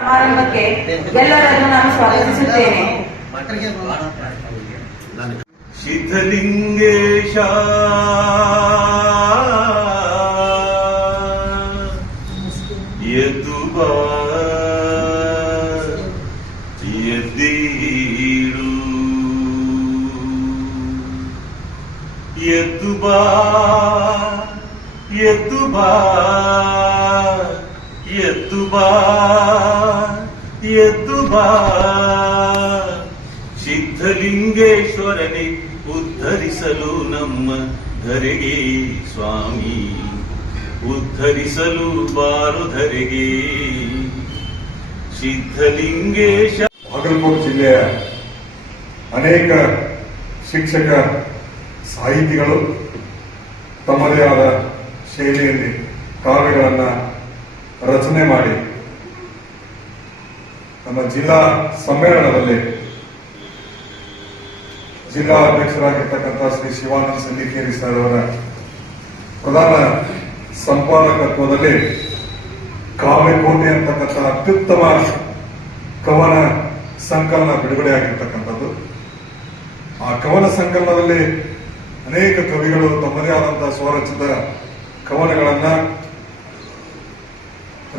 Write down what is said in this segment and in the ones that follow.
ಸಮಾರಂಭಕ್ಕೆ ಎಲ್ಲರನ್ನು ನಾನು ಸ್ವಾಗತಿಸುತ್ತೇನೆ. ಸಿದ್ಧಲಿಂಗೇಶ ಎದ್ದುಬಾ ಎದ್ದೀರು ಎದ್ದುಬಾ ಎದ್ದುಬಾ ಎದ್ದುಬಾ ಎದ್ದುಬಾ ಸಿದ್ಧಲಿಂಗೇಶ್ವರನೇ ಉದ್ಧರಿಸಲು ನಮ್ಮ ಧರೆಗೆ ಸ್ವಾಮಿ ಉದ್ಧರಿಸಲು ಬಾರು ಧರೆಗೆ ಸಿದ್ಧಲಿಂಗೇಶ. ಬಾಗಲಕೋಟೆ ಜಿಲ್ಲೆಯ ಅನೇಕ ಶಿಕ್ಷಕ ಸಾಹಿತಿಗಳು ತಮ್ಮದೇ ಆದ ಶೈಲಿಯಲ್ಲಿ ಕಾವ್ಯಗಳನ್ನು ರಚನೆ ಮಾಡಿ ನಮ್ಮ ಜಿಲ್ಲಾ ಸಮ್ಮೇಳನದಲ್ಲಿ ಜಿಲ್ಲಾ ಅಧ್ಯಕ್ಷರಾಗಿರ್ತಕ್ಕಂಥ ಶ್ರೀ ಶಿವಾನಂದ ಸಂದಿಕೇರಿ ಸರ್ ಅವರ ಪ್ರಧಾನ ಸಂಪಾದಕತ್ವದಲ್ಲಿ ಕಾವ್ಯಕೋಟೆ ಅಂತಕ್ಕಂಥ ಅತ್ಯುತ್ತಮ ಕವನ ಸಂಕಲನ ಬಿಡುಗಡೆಯಾಗಿರ್ತಕ್ಕಂಥದ್ದು. ಆ ಕವನ ಸಂಕಲನದಲ್ಲಿ ಅನೇಕ ಕವಿಗಳು ತಮ್ಮದೇ ಆದಂತಹ ಸ್ವರಚಿತ ಕವನಗಳನ್ನ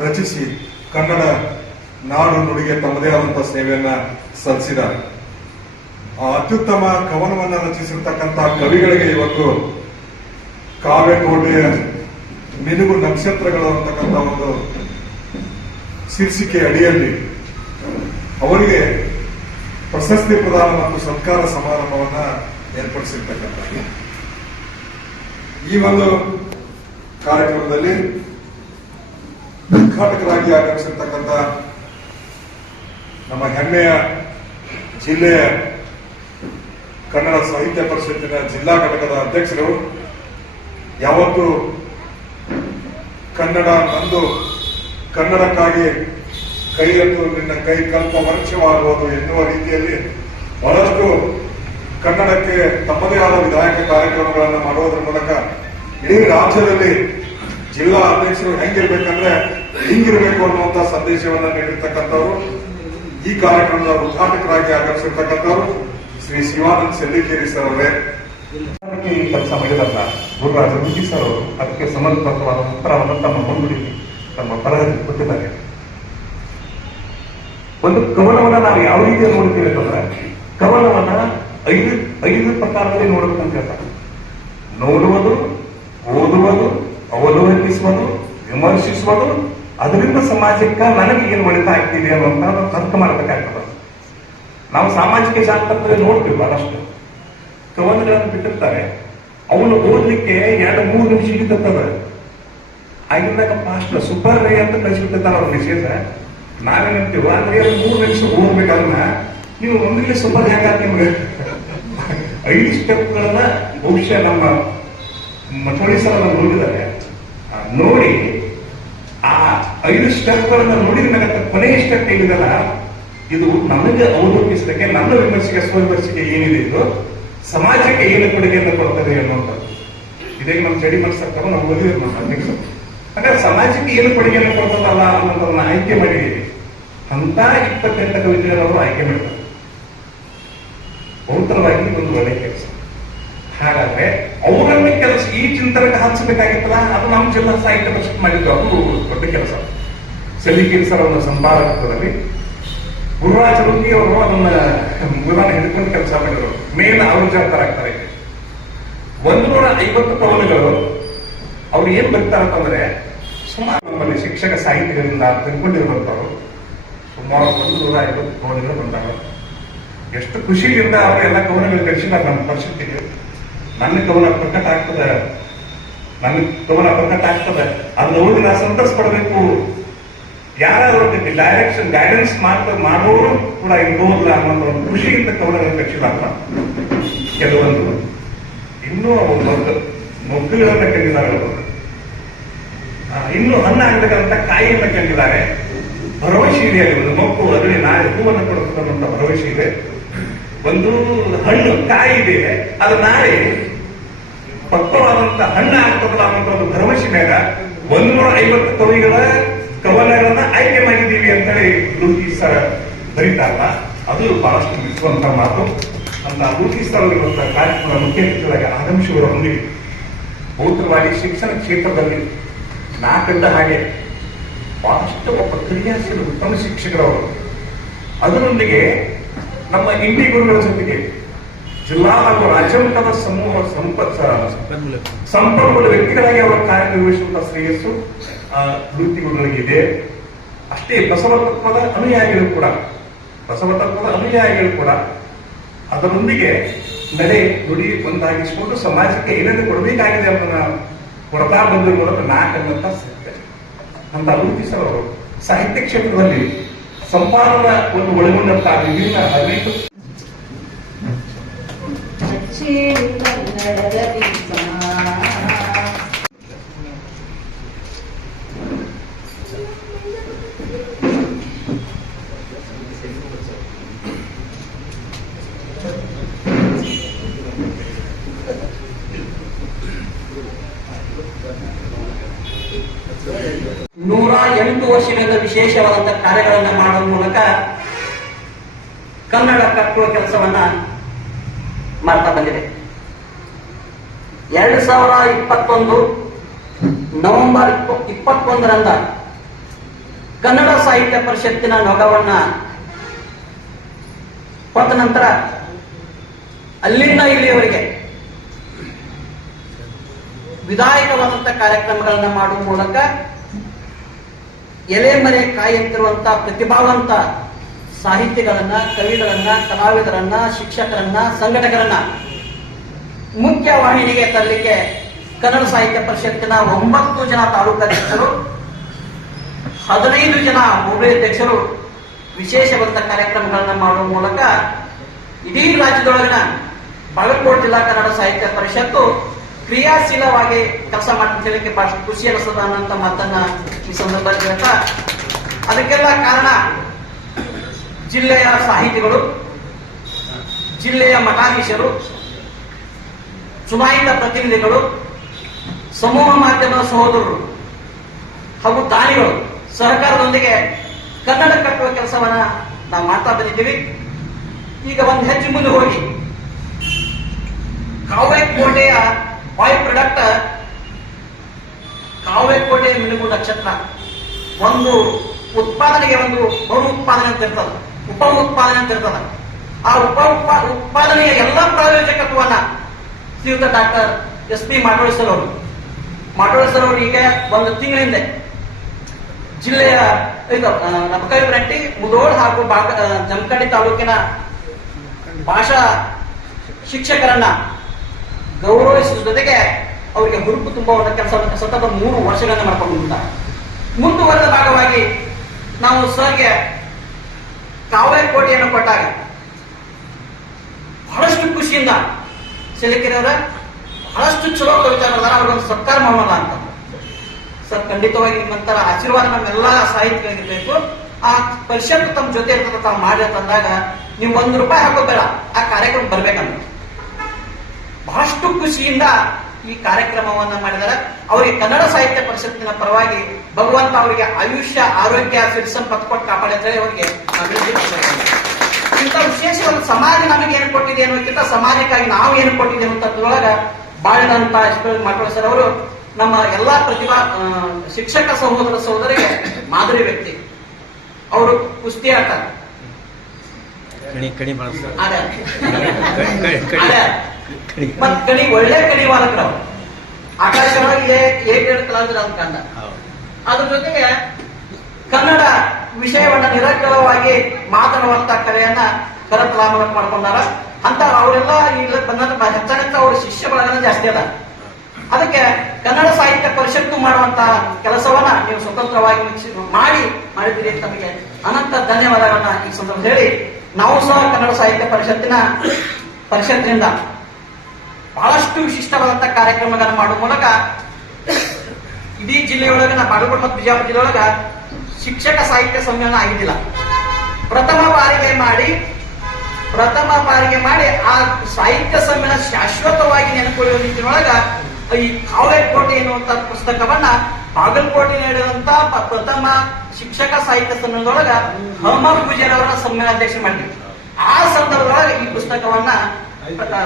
ರಚಿಸಿ ಕನ್ನಡ ನಾಡು ನುಡಿಗೆ ತಮ್ಮದೇ ಆದಂತಹ ಸೇವೆಯನ್ನ ಸಲ್ಲಿಸಿದ್ದಾರೆ. ಆ ಅತ್ಯುತ್ತಮ ಕವನವನ್ನ ರಚಿಸಿರ್ತಕ್ಕಂಥ ಕವಿಗಳಿಗೆ ಇವತ್ತು ಕಾವ್ಯಕೋಟೆಯ ಮಿನುಗು ನಕ್ಷತ್ರಗಳು ಅಂತಕ್ಕಂಥ ಒಂದು ಶೀರ್ಷಿಕೆ ಅಡಿಯಲ್ಲಿ ಅವರಿಗೆ ಪ್ರಶಸ್ತಿ ಪ್ರದಾನ ಮತ್ತು ಸತ್ಕಾರ ಸಮಾರಂಭವನ್ನ ಏರ್ಪಡಿಸಿರ್ತಕ್ಕಂಥ ಈ ಒಂದು ಕಾರ್ಯಕ್ರಮದಲ್ಲಿ ಉದ್ಘಾಟಕರಾಗಿ ಆಗಮಿಸಿರ್ತಕ್ಕಂಥ ನಮ್ಮ ಹೆಮ್ಮೆಯ ಜಿಲ್ಲೆಯ ಕನ್ನಡ ಸಾಹಿತ್ಯ ಪರಿಷತ್ತಿನ ಜಿಲ್ಲಾ ಘಟಕದ ಅಧ್ಯಕ್ಷರು, ಯಾವತ್ತು ಕನ್ನಡ ನಂದು ಕನ್ನಡಕ್ಕಾಗಿ ಕೈ ಎತ್ತು ನಿನ್ನ ಕೈ ಕಲ್ಪ ವರ್ಷವಾಗುವುದು ಎನ್ನುವ ರೀತಿಯಲ್ಲಿ ಬಹಳಷ್ಟು ಕನ್ನಡಕ್ಕೆ ತಮ್ಮದೇ ಆದ ವಿಧಾಯಕ ಕಾರ್ಯಕ್ರಮಗಳನ್ನು ಮಾಡುವುದರ ಮೂಲಕ ಇಡೀ ರಾಜ್ಯದಲ್ಲಿ ಜಿಲ್ಲಾ ಅಧ್ಯಕ್ಷರು ಹೆಂಗಿರ್ಬೇಕಂದ್ರೆ ಹಿಂಗಿರ್ಬೇಕು ಅನ್ನುವಂತ ಸಂದೇಶವನ್ನು ನೀಡಿರ್ತಕ್ಕಂಥವ್ರು. ಈ ಕಾರ್ಯಕ್ರಮದ ಉದ್ಘಾಟಕರಾಗಿ ಆಗಮಿಸಿರ್ತಕ್ಕಂಥವ್ರು ಶ್ರೀ ಶಿವಾನಂದ ಸಂದಿಕೇರಿ ಸರ್ ಅವರೇ. ಈ ಕೆಲಸ ಮಾಡಿದಲ್ಲ ಗುರುರಾಜ ರುಚಿ ಸರ್ ಅವರು ಅದಕ್ಕೆ ಸಮರ್ಪಕವಾದ ಉತ್ತರವನ್ನು ತಮ್ಮ ಮುಂದುಡಿ ತಮ್ಮ ಬರಹದಲ್ಲಿ ಕೊಟ್ಟಿದ್ದಾರೆ. ಒಂದು ಕವನವನ್ನ ನಾವು ಯಾವ ರೀತಿಯಲ್ಲಿ ನೋಡ್ತೀವಿ ಅಂತಂದ್ರೆ ಕವನವನ್ನ ಐದು ಪ್ರಕಾರದಲ್ಲಿ ನೋಡಬೇಕಂತ ಹೇಳ್ತಾರೆ. ನೋಡುವುದು, ಓದುವುದು, ಅವಲೋಕಿಸುವುದು, ವಿಮರ್ಶಿಸುವುದು, ಅದರಿಂದ ಸಮಾಜಕ್ಕೆ ನನಗೆ ಏನು ಒಳಿತಾ ಆಗ್ತಿದೆ ಅನ್ನುವಂತ ಅರ್ಥ ಮಾಡಬೇಕಾಗ್ತದೆ. ನಾವು ಸಾಮಾಜಿಕ ಶಾಸ್ತ್ರದಲ್ಲಿ ನೋಡ್ತೀವಿ ಬಹಳಷ್ಟು ಕವನಗಳನ್ನು ಬಿಟ್ಟಿರ್ತಾರೆ. ಅವನು ಓದ್ಲಿಕ್ಕೆ 2-3 ನಿಮಿಷ ಹಿಡಿತದ ಆಗಿದ್ದಾಗ ಫಾಸ್ಟ್ ಸೂಪರ್ ರೇ ಅಂತ ಕಳಿಸ್ಬಿಟ್ಟಿರ್ತಾರೆ ಅವ್ರ ವಿಶೇಷ. ನಾವೇನಂತೀವ ಅಂದ್ರೆ 3 ನಿಮಿಷ ಓದ್ಬೇಕನ್ನ ನೀವು ಒಂದಿಲ್ಲ ಸೂಪರ್ ಹ್ಯಾಂಗ ನಿಮ್ಗೆ 5 ಸ್ಟೆಪ್ಗಳನ್ನ ಬಹುಶಃ ನಮ್ಮ ಮಠೋಳಿ ಸರ್ ನೋಡಿದ್ದಾರೆ. ನೋಡಿ ಆ 5 ಸ್ಟೆಪ್ಗಳನ್ನ ನೋಡಿದ ಮೇಲೆ ಕೊನೆಯ ಸ್ಟೆಪ್ ಏನಿದಲ್ಲ ಇದು ನನಗೆ ಅವಲೋಕಿಸಲಿಕ್ಕೆ ನನ್ನ ವಿಮರ್ಶೆಗೆ ಸ್ವವಿಮರ್ಶೆಗೆ ಏನಿದೆ ಇದು ಸಮಾಜಕ್ಕೆ ಏನು ಕೊಡುಗೆಯನ್ನು ಕೊಡ್ತದೆ ಅನ್ನುವಂಥದ್ದು. ಇದೇ ನಮ್ಮ ಜಡಿ ಸರ್ಕಾರ ನಾವು ಓದಿದ್ರು ನಮ್ಮ ಅಧ್ಯಕ್ಷರು. ಹಾಗಾದ್ರೆ ಸಮಾಜಕ್ಕೆ ಏನು ಕೊಡುಗೆಯನ್ನು ಕೊಡ್ತದಲ್ಲ ಅನ್ನೋದನ್ನ ಆಯ್ಕೆ ಮಾಡಿದ್ದೀವಿ. ಅಂತ 28 ಕವಿತೆಗಳನ್ನು ಆಯ್ಕೆ ಮಾಡ್ತಾರೆ. ಬಹುತರವಾಗಿ ಒಂದು ಒಳ್ಳೆ ಕೆಲಸ. ಹಾಗಾದ್ರೆ ಅವರನ್ನ ಕೆಲಸ ಈ ಚಿಂತನೆಗೆ ಹಚ್ಚಬೇಕಾಗಿತ್ತಲ್ಲ ಅದು ನಮ್ಮ ಜಿಲ್ಲಾ ಸಾಹಿತ್ಯ ಪರಿಷತ್ ಮಾಡಿದ್ದು. ಅದು ದೊಡ್ಡ ಕೆಲಸ. ಸಂದಿಕೇರಿ ಸರ್ ಅವರ ಸಂಪಾದಕತ್ವದಲ್ಲಿ ಗುರುರಾಜ ರುಗಿ ಅವರು ಅದನ್ನ ಗುರುವಾರ ಹಿಡ್ಕೊಂಡು ಕೆಲಸ ಮಾಡಿದ್ರು. ಮೇನ್ ಅವರು ಜವಾಬ್ದಾರಾಗ್ತಾರೆ. 150 ಕವನಗಳು ಅವ್ರು ಏನ್ ಬರ್ತಾರಂತಂದ್ರೆ ಸುಮಾರು ನಮ್ಮಲ್ಲಿ ಶಿಕ್ಷಕ ಸಾಹಿತಿಗಳಿಂದ ತಿಳ್ಕೊಂಡಿರುವಂತವ್ರು ಸುಮಾರು 150 ಕವನಗಳು ಬಂದಾಗ ಎಷ್ಟು ಖುಷಿಯಿಂದ ಅವರು ಎಲ್ಲ ಕವನಗಳು ಕಳಿಸಿದ್ದಾರೆ ನಮ್ಮ ಪರಿಸ್ಥಿತಿಗೆ. ನನ್ನ ಕವನ ಪ್ರಕಟ ಆಗ್ತದೆ, ಅದನ್ನ ಓದಿ ನಾ ಸಂತೋಷ ಪಡಬೇಕು. ಯಾರಾದ್ರೂ ಡೈರೆಕ್ಷನ್ ಗೈಡೆನ್ಸ್ ಮಾಡೋರು ಕೂಡ ಇರ್ಬೋದಿಲ್ಲ ಅನ್ನೋ ಒಂದು ಖುಷಿಯಿಂದ ಕವನಗಳನ್ನು ಕಳಿಸಿದಾಗ ಕೆಲವೊಂದು ಇನ್ನೂ ಮೊಗ್ಗುಗಳನ್ನ ಕಂಡಿದ್ದಾರೆ. ಇನ್ನು ಹಣ್ಣಾಗಬೇಕಂತ ಕಾಯಿಯನ್ನ ಕಂಡಿದ್ದಾರೆ. ಭರವಸೆ ಇದೆ. ಒಂದು ಮೊಗ್ಗು ಅದರಲ್ಲಿ ನಾಳೆ ಹೂವನ್ನು ಕೊಡುತ್ತದಂತ ಭರವಸೆ ಇದೆ. ಒಂದು ಹಣ್ಣು ಕಾಯಿ ಇದೆ, ಅದು ನಾಳೆ ಪಕ್ವವಾದಂತ ಹಣ್ಣು ಆಗ್ತದಲ್ಲ ಅನ್ನೋ ಒಂದು ಭರವಸೆ ಮೇಲೆ 150 ಕವಿಗಳ ಕವನಗಳನ್ನ ಆಯ್ಕೆ ಮಾಡಿದ್ದೀವಿ ಅಂತೇಳಿ ಲೂಟಿ ಸರ್ ಬರೀತಾರಲ್ಲ ಅದು ಬಹಳಷ್ಟು ಮೆಚ್ಚುವಂತ ಮಾತು. ಅಂತ ಲೂಟಿ ಸರ್ ಇರುವಂತಹ ಕಾರ್ಯಕ್ರಮ ಮುಖ್ಯ ಅತಿಥಿಯಾಗಿ ಆಗಮಿಸುವವರ ಮುಂದೆ ಭೌತಿಕವಾಗಿ ಶಿಕ್ಷಣ ಕ್ಷೇತ್ರದಲ್ಲಿ ನಾ ಕಂಡ ಹಾಗೆ ಬಹಳಷ್ಟು ಒಬ್ಬ ಕ್ರಿಯಾಶೀಲ ಉತ್ತಮ ಶಿಕ್ಷಕರವರು. ಅದರೊಂದಿಗೆ ನಮ್ಮ ಇಂಡಿ ಗುರುಗಳ ಜೊತೆಗೆ ಜಿಲ್ಲಾ ಹಾಗೂ ರಾಜ್ಯ ಮಟ್ಟದ ಸಮೂಹ ಸಂಪನ್ಮೂಲ ವ್ಯಕ್ತಿಗಳಾಗಿ ಅವರ ಕಾರ್ಯನಿರ್ವಹಿಸುವಂತಹ ಶ್ರೇಯಸ್ಸು ವೃತ್ತಿ ಗುರುಗಳಿಗಿದೆ. ಅಷ್ಟೇ ಬಸವ ತತ್ವದ ಅನುಯಾಯಿಗಳು ಕೂಡ ಅದರೊಂದಿಗೆ ನಡೆ ನುಡಿ ಒಂದಾಗಿಸಿಕೊಂಡು ಸಮಾಜಕ್ಕೆ ಏನೇನು ಕೊಡಬೇಕಾಗಿದೆ ಅನ್ನೋದನ್ನ ಕೊಡ್ತಾ ಬಂದ ಮೂಲಕ ನಾಲ್ಕನ್ನಂತ ಸತ್ಯ ಅಂತ ವೃತ್ತಿ ಸರ್ ಅವರು ಸಾಹಿತ್ಯ ಕ್ಷೇತ್ರದಲ್ಲಿ ಸಂಪಾದನಾ ಒಂದು ಒಳಗೊಂಡಂತಹ ವಿಭಿನ್ನ ಅನೇಕ ನೂರ 8 ವರ್ಷಗಳಿಂದ ವಿಶೇಷವಾದಂತಹ ಕಾರ್ಯಗಳನ್ನು ಮಾಡುವ ಮೂಲಕ ಕನ್ನಡ ಕಟ್ಟುವ ಕೆಲಸವನ್ನ ಮಾಡ್ತಾ ಬಂದಿದೆ. 2021 ನವೆಂಬರ್ 21ರಂದ ಕನ್ನಡ ಸಾಹಿತ್ಯ ಪರಿಷತ್ತಿನ ನೊಗವನ್ನ ಕೊಟ್ಟ ನಂತರ ಅಲ್ಲಿಂದ ಇಲ್ಲಿಯವರೆಗೆ ವಿಧಾಯಕವಾದಂತಹ ಕಾರ್ಯಕ್ರಮಗಳನ್ನ ಮಾಡುವ ಮೂಲಕ ಎಲೆ ಮರೆ ಕಾಯುತ್ತಿರುವಂತಹ ಪ್ರತಿಭಾವಂತ ಸಾಹಿತ್ಯಗಳನ್ನ, ಕವಿಗಳನ್ನ, ಕಲಾವಿದರನ್ನ, ಶಿಕ್ಷಕರನ್ನ, ಸಂಘಟಕರನ್ನ ಮುಖ್ಯ ವಾಹಿನಿಗೆ ತರಲಿಕ್ಕೆ ಕನ್ನಡ ಸಾಹಿತ್ಯ ಪರಿಷತ್ತಿನ 9 ಜನ ತಾಲೂಕಾಧ್ಯಕ್ಷರು, 15 ಜನ ಹೋಬಳಿ ಅಧ್ಯಕ್ಷರು ವಿಶೇಷವಾದ ಕಾರ್ಯಕ್ರಮಗಳನ್ನ ಮಾಡುವ ಮೂಲಕ ಇಡೀ ರಾಜ್ಯದೊಳಗಿನ ಬಾಗಲಕೋಟೆ ಜಿಲ್ಲಾ ಕನ್ನಡ ಸಾಹಿತ್ಯ ಪರಿಷತ್ತು ಕ್ರಿಯಾಶೀಲವಾಗಿ ಕೆಲಸ ಮಾಡ್ತಿದ್ದಕ್ಕೆ ಬಹಳ ಖುಷಿ ಅನಿಸ್ತದ ಅನ್ನೋಂಥ ಮಾತನ್ನ ಈ ಸಂದರ್ಭದಲ್ಲಿ ಹೇಳ್ತಾ, ಅದಕ್ಕೆಲ್ಲ ಕಾರಣ ಜಿಲ್ಲೆಯ ಸಾಹಿತಿಗಳು, ಜಿಲ್ಲೆಯ ಮಠಾಧೀಶರು, ಚುನಾಯಿತ ಪ್ರತಿನಿಧಿಗಳು, ಸಮೂಹ ಮಾಧ್ಯಮದ ಸಹೋದರರು ಹಾಗೂ ದಾನಿಗಳು ಸಹಕಾರದೊಂದಿಗೆ ಕನ್ನಡ ಕಟ್ಟುವ ಕೆಲಸವನ್ನ ನಾವು ಮಾಡ್ತಾ ಬಂದಿದ್ದೀವಿ. ಈಗ ಒಂದು ಹೆಜ್ಜೆ ಮುಂದೆ ಹೋಗಿ ಕಾವ್ಯಕೋಟೆಯ ಬಾಯ್ ಪ್ರಾಡಕ್ಟ್ ಕಾವ್ಯಕೋಟೆ ಮಿನುಗು ನಕ್ಷತ್ರ ಒಂದು ಉತ್ಪಾದನೆಗೆ ಒಂದು ಬಹು ಉತ್ಪಾದನೆ ಅಂತ ಇರ್ತದೆ, ಉಪ ಉತ್ಪಾದನೆ ಅಂತ ಇರ್ತದೆ. ಆ ಉತ್ಪಾದನೆಯ ಎಲ್ಲ ಪ್ರಾಯೋಜಕತ್ವವನ್ನ ಶ್ರೀಯುತ ಡಾಕ್ಟರ್ SP ಮಾಟೋಳಿ ಅವರು ಈಗ ಒಂದು ತಿಂಗಳ ಹಿಂದೆ ಜಿಲ್ಲೆಯ ನಬಕೈಬ್ರಂಟಿ, ಮುಧೋಳ್ ಹಾಗೂ ಜಮಖಂಡಿ ತಾಲೂಕಿನ ಭಾಷಾ ಶಿಕ್ಷಕರನ್ನ ಗೌರವಿಸುವ ಜೊತೆಗೆ ಅವರಿಗೆ ಹುರುಪು ತುಂಬುವಂತ ಕೆಲಸವನ್ನು ಸತತ 3 ವರ್ಷಗಳನ್ನ ಮಾಡ್ಕೊಂಡು ಮುಂದುವರೆದ ಭಾಗವಾಗಿ ನಾವು ಸರ್ಗೆ ಕಾವ್ಯಕೋಟೆಯನ್ನು ಕೊಟ್ಟಾಗ ಬಹಳಷ್ಟು ಖುಷಿಯಿಂದ ಸಿಲಿಕೆರೆಯವರ ಬಹಳಷ್ಟು ಚಲೋ ಕವಿತಾ ಬರೆದಾರ, ಅವ್ರಿಗೊಂದು ಸತ್ಕಾರ ಮಾಡೋಣ ಅಂತ. ಸರ್, ಖಂಡಿತವಾಗಿ ನಿಮ್ಮಂತರ ಆಶೀರ್ವಾದ ನಮ್ಮೆಲ್ಲ ಸಾಹಿತ್ಯಗಳಿರ್ಬೇಕು. ಆ ಪರಿಷತ್ ತಮ್ಮ ಜೊತೆ ಇರ್ತದ ತಾವು ಮಾಡಿ ಅಂತಂದಾಗ ನೀವು ₹1 ಹಾಕೋಬೇಡ, ಆ ಕಾರ್ಯಕ್ರಮ ಬರ್ಬೇಕಂತ ಬಹಳಷ್ಟು ಖುಷಿಯಿಂದ ಈ ಕಾರ್ಯಕ್ರಮವನ್ನ ಮಾಡಿದ್ದಾರೆ. ಅವರಿಗೆ ಕನ್ನಡ ಸಾಹಿತ್ಯ ಪರಿಷತ್ತಿನ ಪರವಾಗಿ ಭಗವಂತ ಅವರಿಗೆ ಆಯುಷ್ಯ, ಆರೋಗ್ಯ, ಸಿರಿ ಸಂಪತ್ತು ಕೊಟ್ಟು ಕಾಪಾಡಿದ್ರೆ ಅವರಿಗೆ ಇಂಥ ವಿಶೇಷವಾದ ಸಮಾಜ ನಮಗೆ ಏನು ಕೊಟ್ಟಿದೆ ಅನ್ನೋಕ್ಕಿಂತ ಸಮಾಜಕ್ಕಾಗಿ ನಾವು ಏನು ಕೊಟ್ಟಿದ್ದೇವೆ ಅಂತದ್ರೊಳಗ ಬಾಳಿದಂತ ಮಾಟೋಳಿ ಸರ್ ಅವರು ನಮ್ಮ ಎಲ್ಲಾ ಪ್ರತಿಭಾ ಶಿಕ್ಷಕ ಸಹೋದರಿಗೆ ಮಾದರಿ ವ್ಯಕ್ತಿ. ಅವರು ಕುಸ್ತಿ ಆಡ್ತಾರೆ, ಕಣಿ ಒಳ್ಳೆ ಕಣಿ ಬಾಲಕರವರು, ಆಕಾಶವಾಗಿ ಏಕೇಳು ಕಲಾವಿದರು ಅಂತ ಕಂಡ. ಅದ್ರ ಜೊತೆಗೆ ಕನ್ನಡ ವಿಷಯವನ್ನ ನಿರರ್ಗಳವಾಗಿ ಮಾತನಾಡುವಂತ ಕಲೆಯನ್ನ ಕರತಲಾಮಲ ಮಾಡ್ಕೊಂಡಾರ ಅಂತ. ಅವರೆಲ್ಲ ಇಲ್ಲಿ ಬಂದಂತ ಹೆಚ್ಚಾನೆಚ್ಚ ಅವ್ರ ಶಿಷ್ಯ ಬಳಗನ ಜಾಸ್ತಿ ಅದ. ಅದಕ್ಕೆ ಕನ್ನಡ ಸಾಹಿತ್ಯ ಪರಿಷತ್ತು ಮಾಡುವಂತ ಕೆಲಸವನ್ನ ನೀವು ಸ್ವತಂತ್ರವಾಗಿ ಮಾಡಿದ್ದೀರಿ. ತಮಗೆ ಅನಂತ ಧನ್ಯವಾದಗಳನ್ನ ಈ ಸಂದರ್ಭ ಹೇಳಿ, ನಾವು ಸಹ ಕನ್ನಡ ಸಾಹಿತ್ಯ ಪರಿಷತ್ತಿನಿಂದ ಬಹಳಷ್ಟು ವಿಶಿಷ್ಟವಾದಂತಹ ಕಾರ್ಯಕ್ರಮಗಳನ್ನು ಮಾಡುವ ಮೂಲಕ ಇಡೀ ಜಿಲ್ಲೆಯೊಳಗೆ ಬಾಗಲಕೋಟೆ ಮತ್ತು ಬಿಜಾಪುರ ಜಿಲ್ಲೆಯೊಳಗ ಶಿಕ್ಷಕ ಸಾಹಿತ್ಯ ಸಮ್ಮೇಳನ ಆಗಿದ್ದಿಲ್ಲ. ಪ್ರಥಮ ಬಾರಿಗೆ ಮಾಡಿ ಆ ಸಾಹಿತ್ಯ ಸಮ್ಮೇಳನ ಶಾಶ್ವತವಾಗಿ ನೆನಪುಳಿಯುವ ನಿಟ್ಟಿನೊಳಗ ಈ ಕಾವ್ಯಕೋಟೆ ಎನ್ನುವಂತ ಪುಸ್ತಕವನ್ನ ಬಾಗಲಕೋಟೆ ನಡೆದಂತ ಪ್ರಥಮ ಶಿಕ್ಷಕ ಸಾಹಿತ್ಯ ಸಮ್ಮೇಳನದೊಳಗ ಹಮ ಪೂಜಾರವರ ಸಮ್ಮೇಳನಾಧ್ಯಕ್ಷ ಮಾಡಿದ್ವಿ. ಆ ಸಂದರ್ಭದೊಳಗೆ ಈ ಪುಸ್ತಕವನ್ನ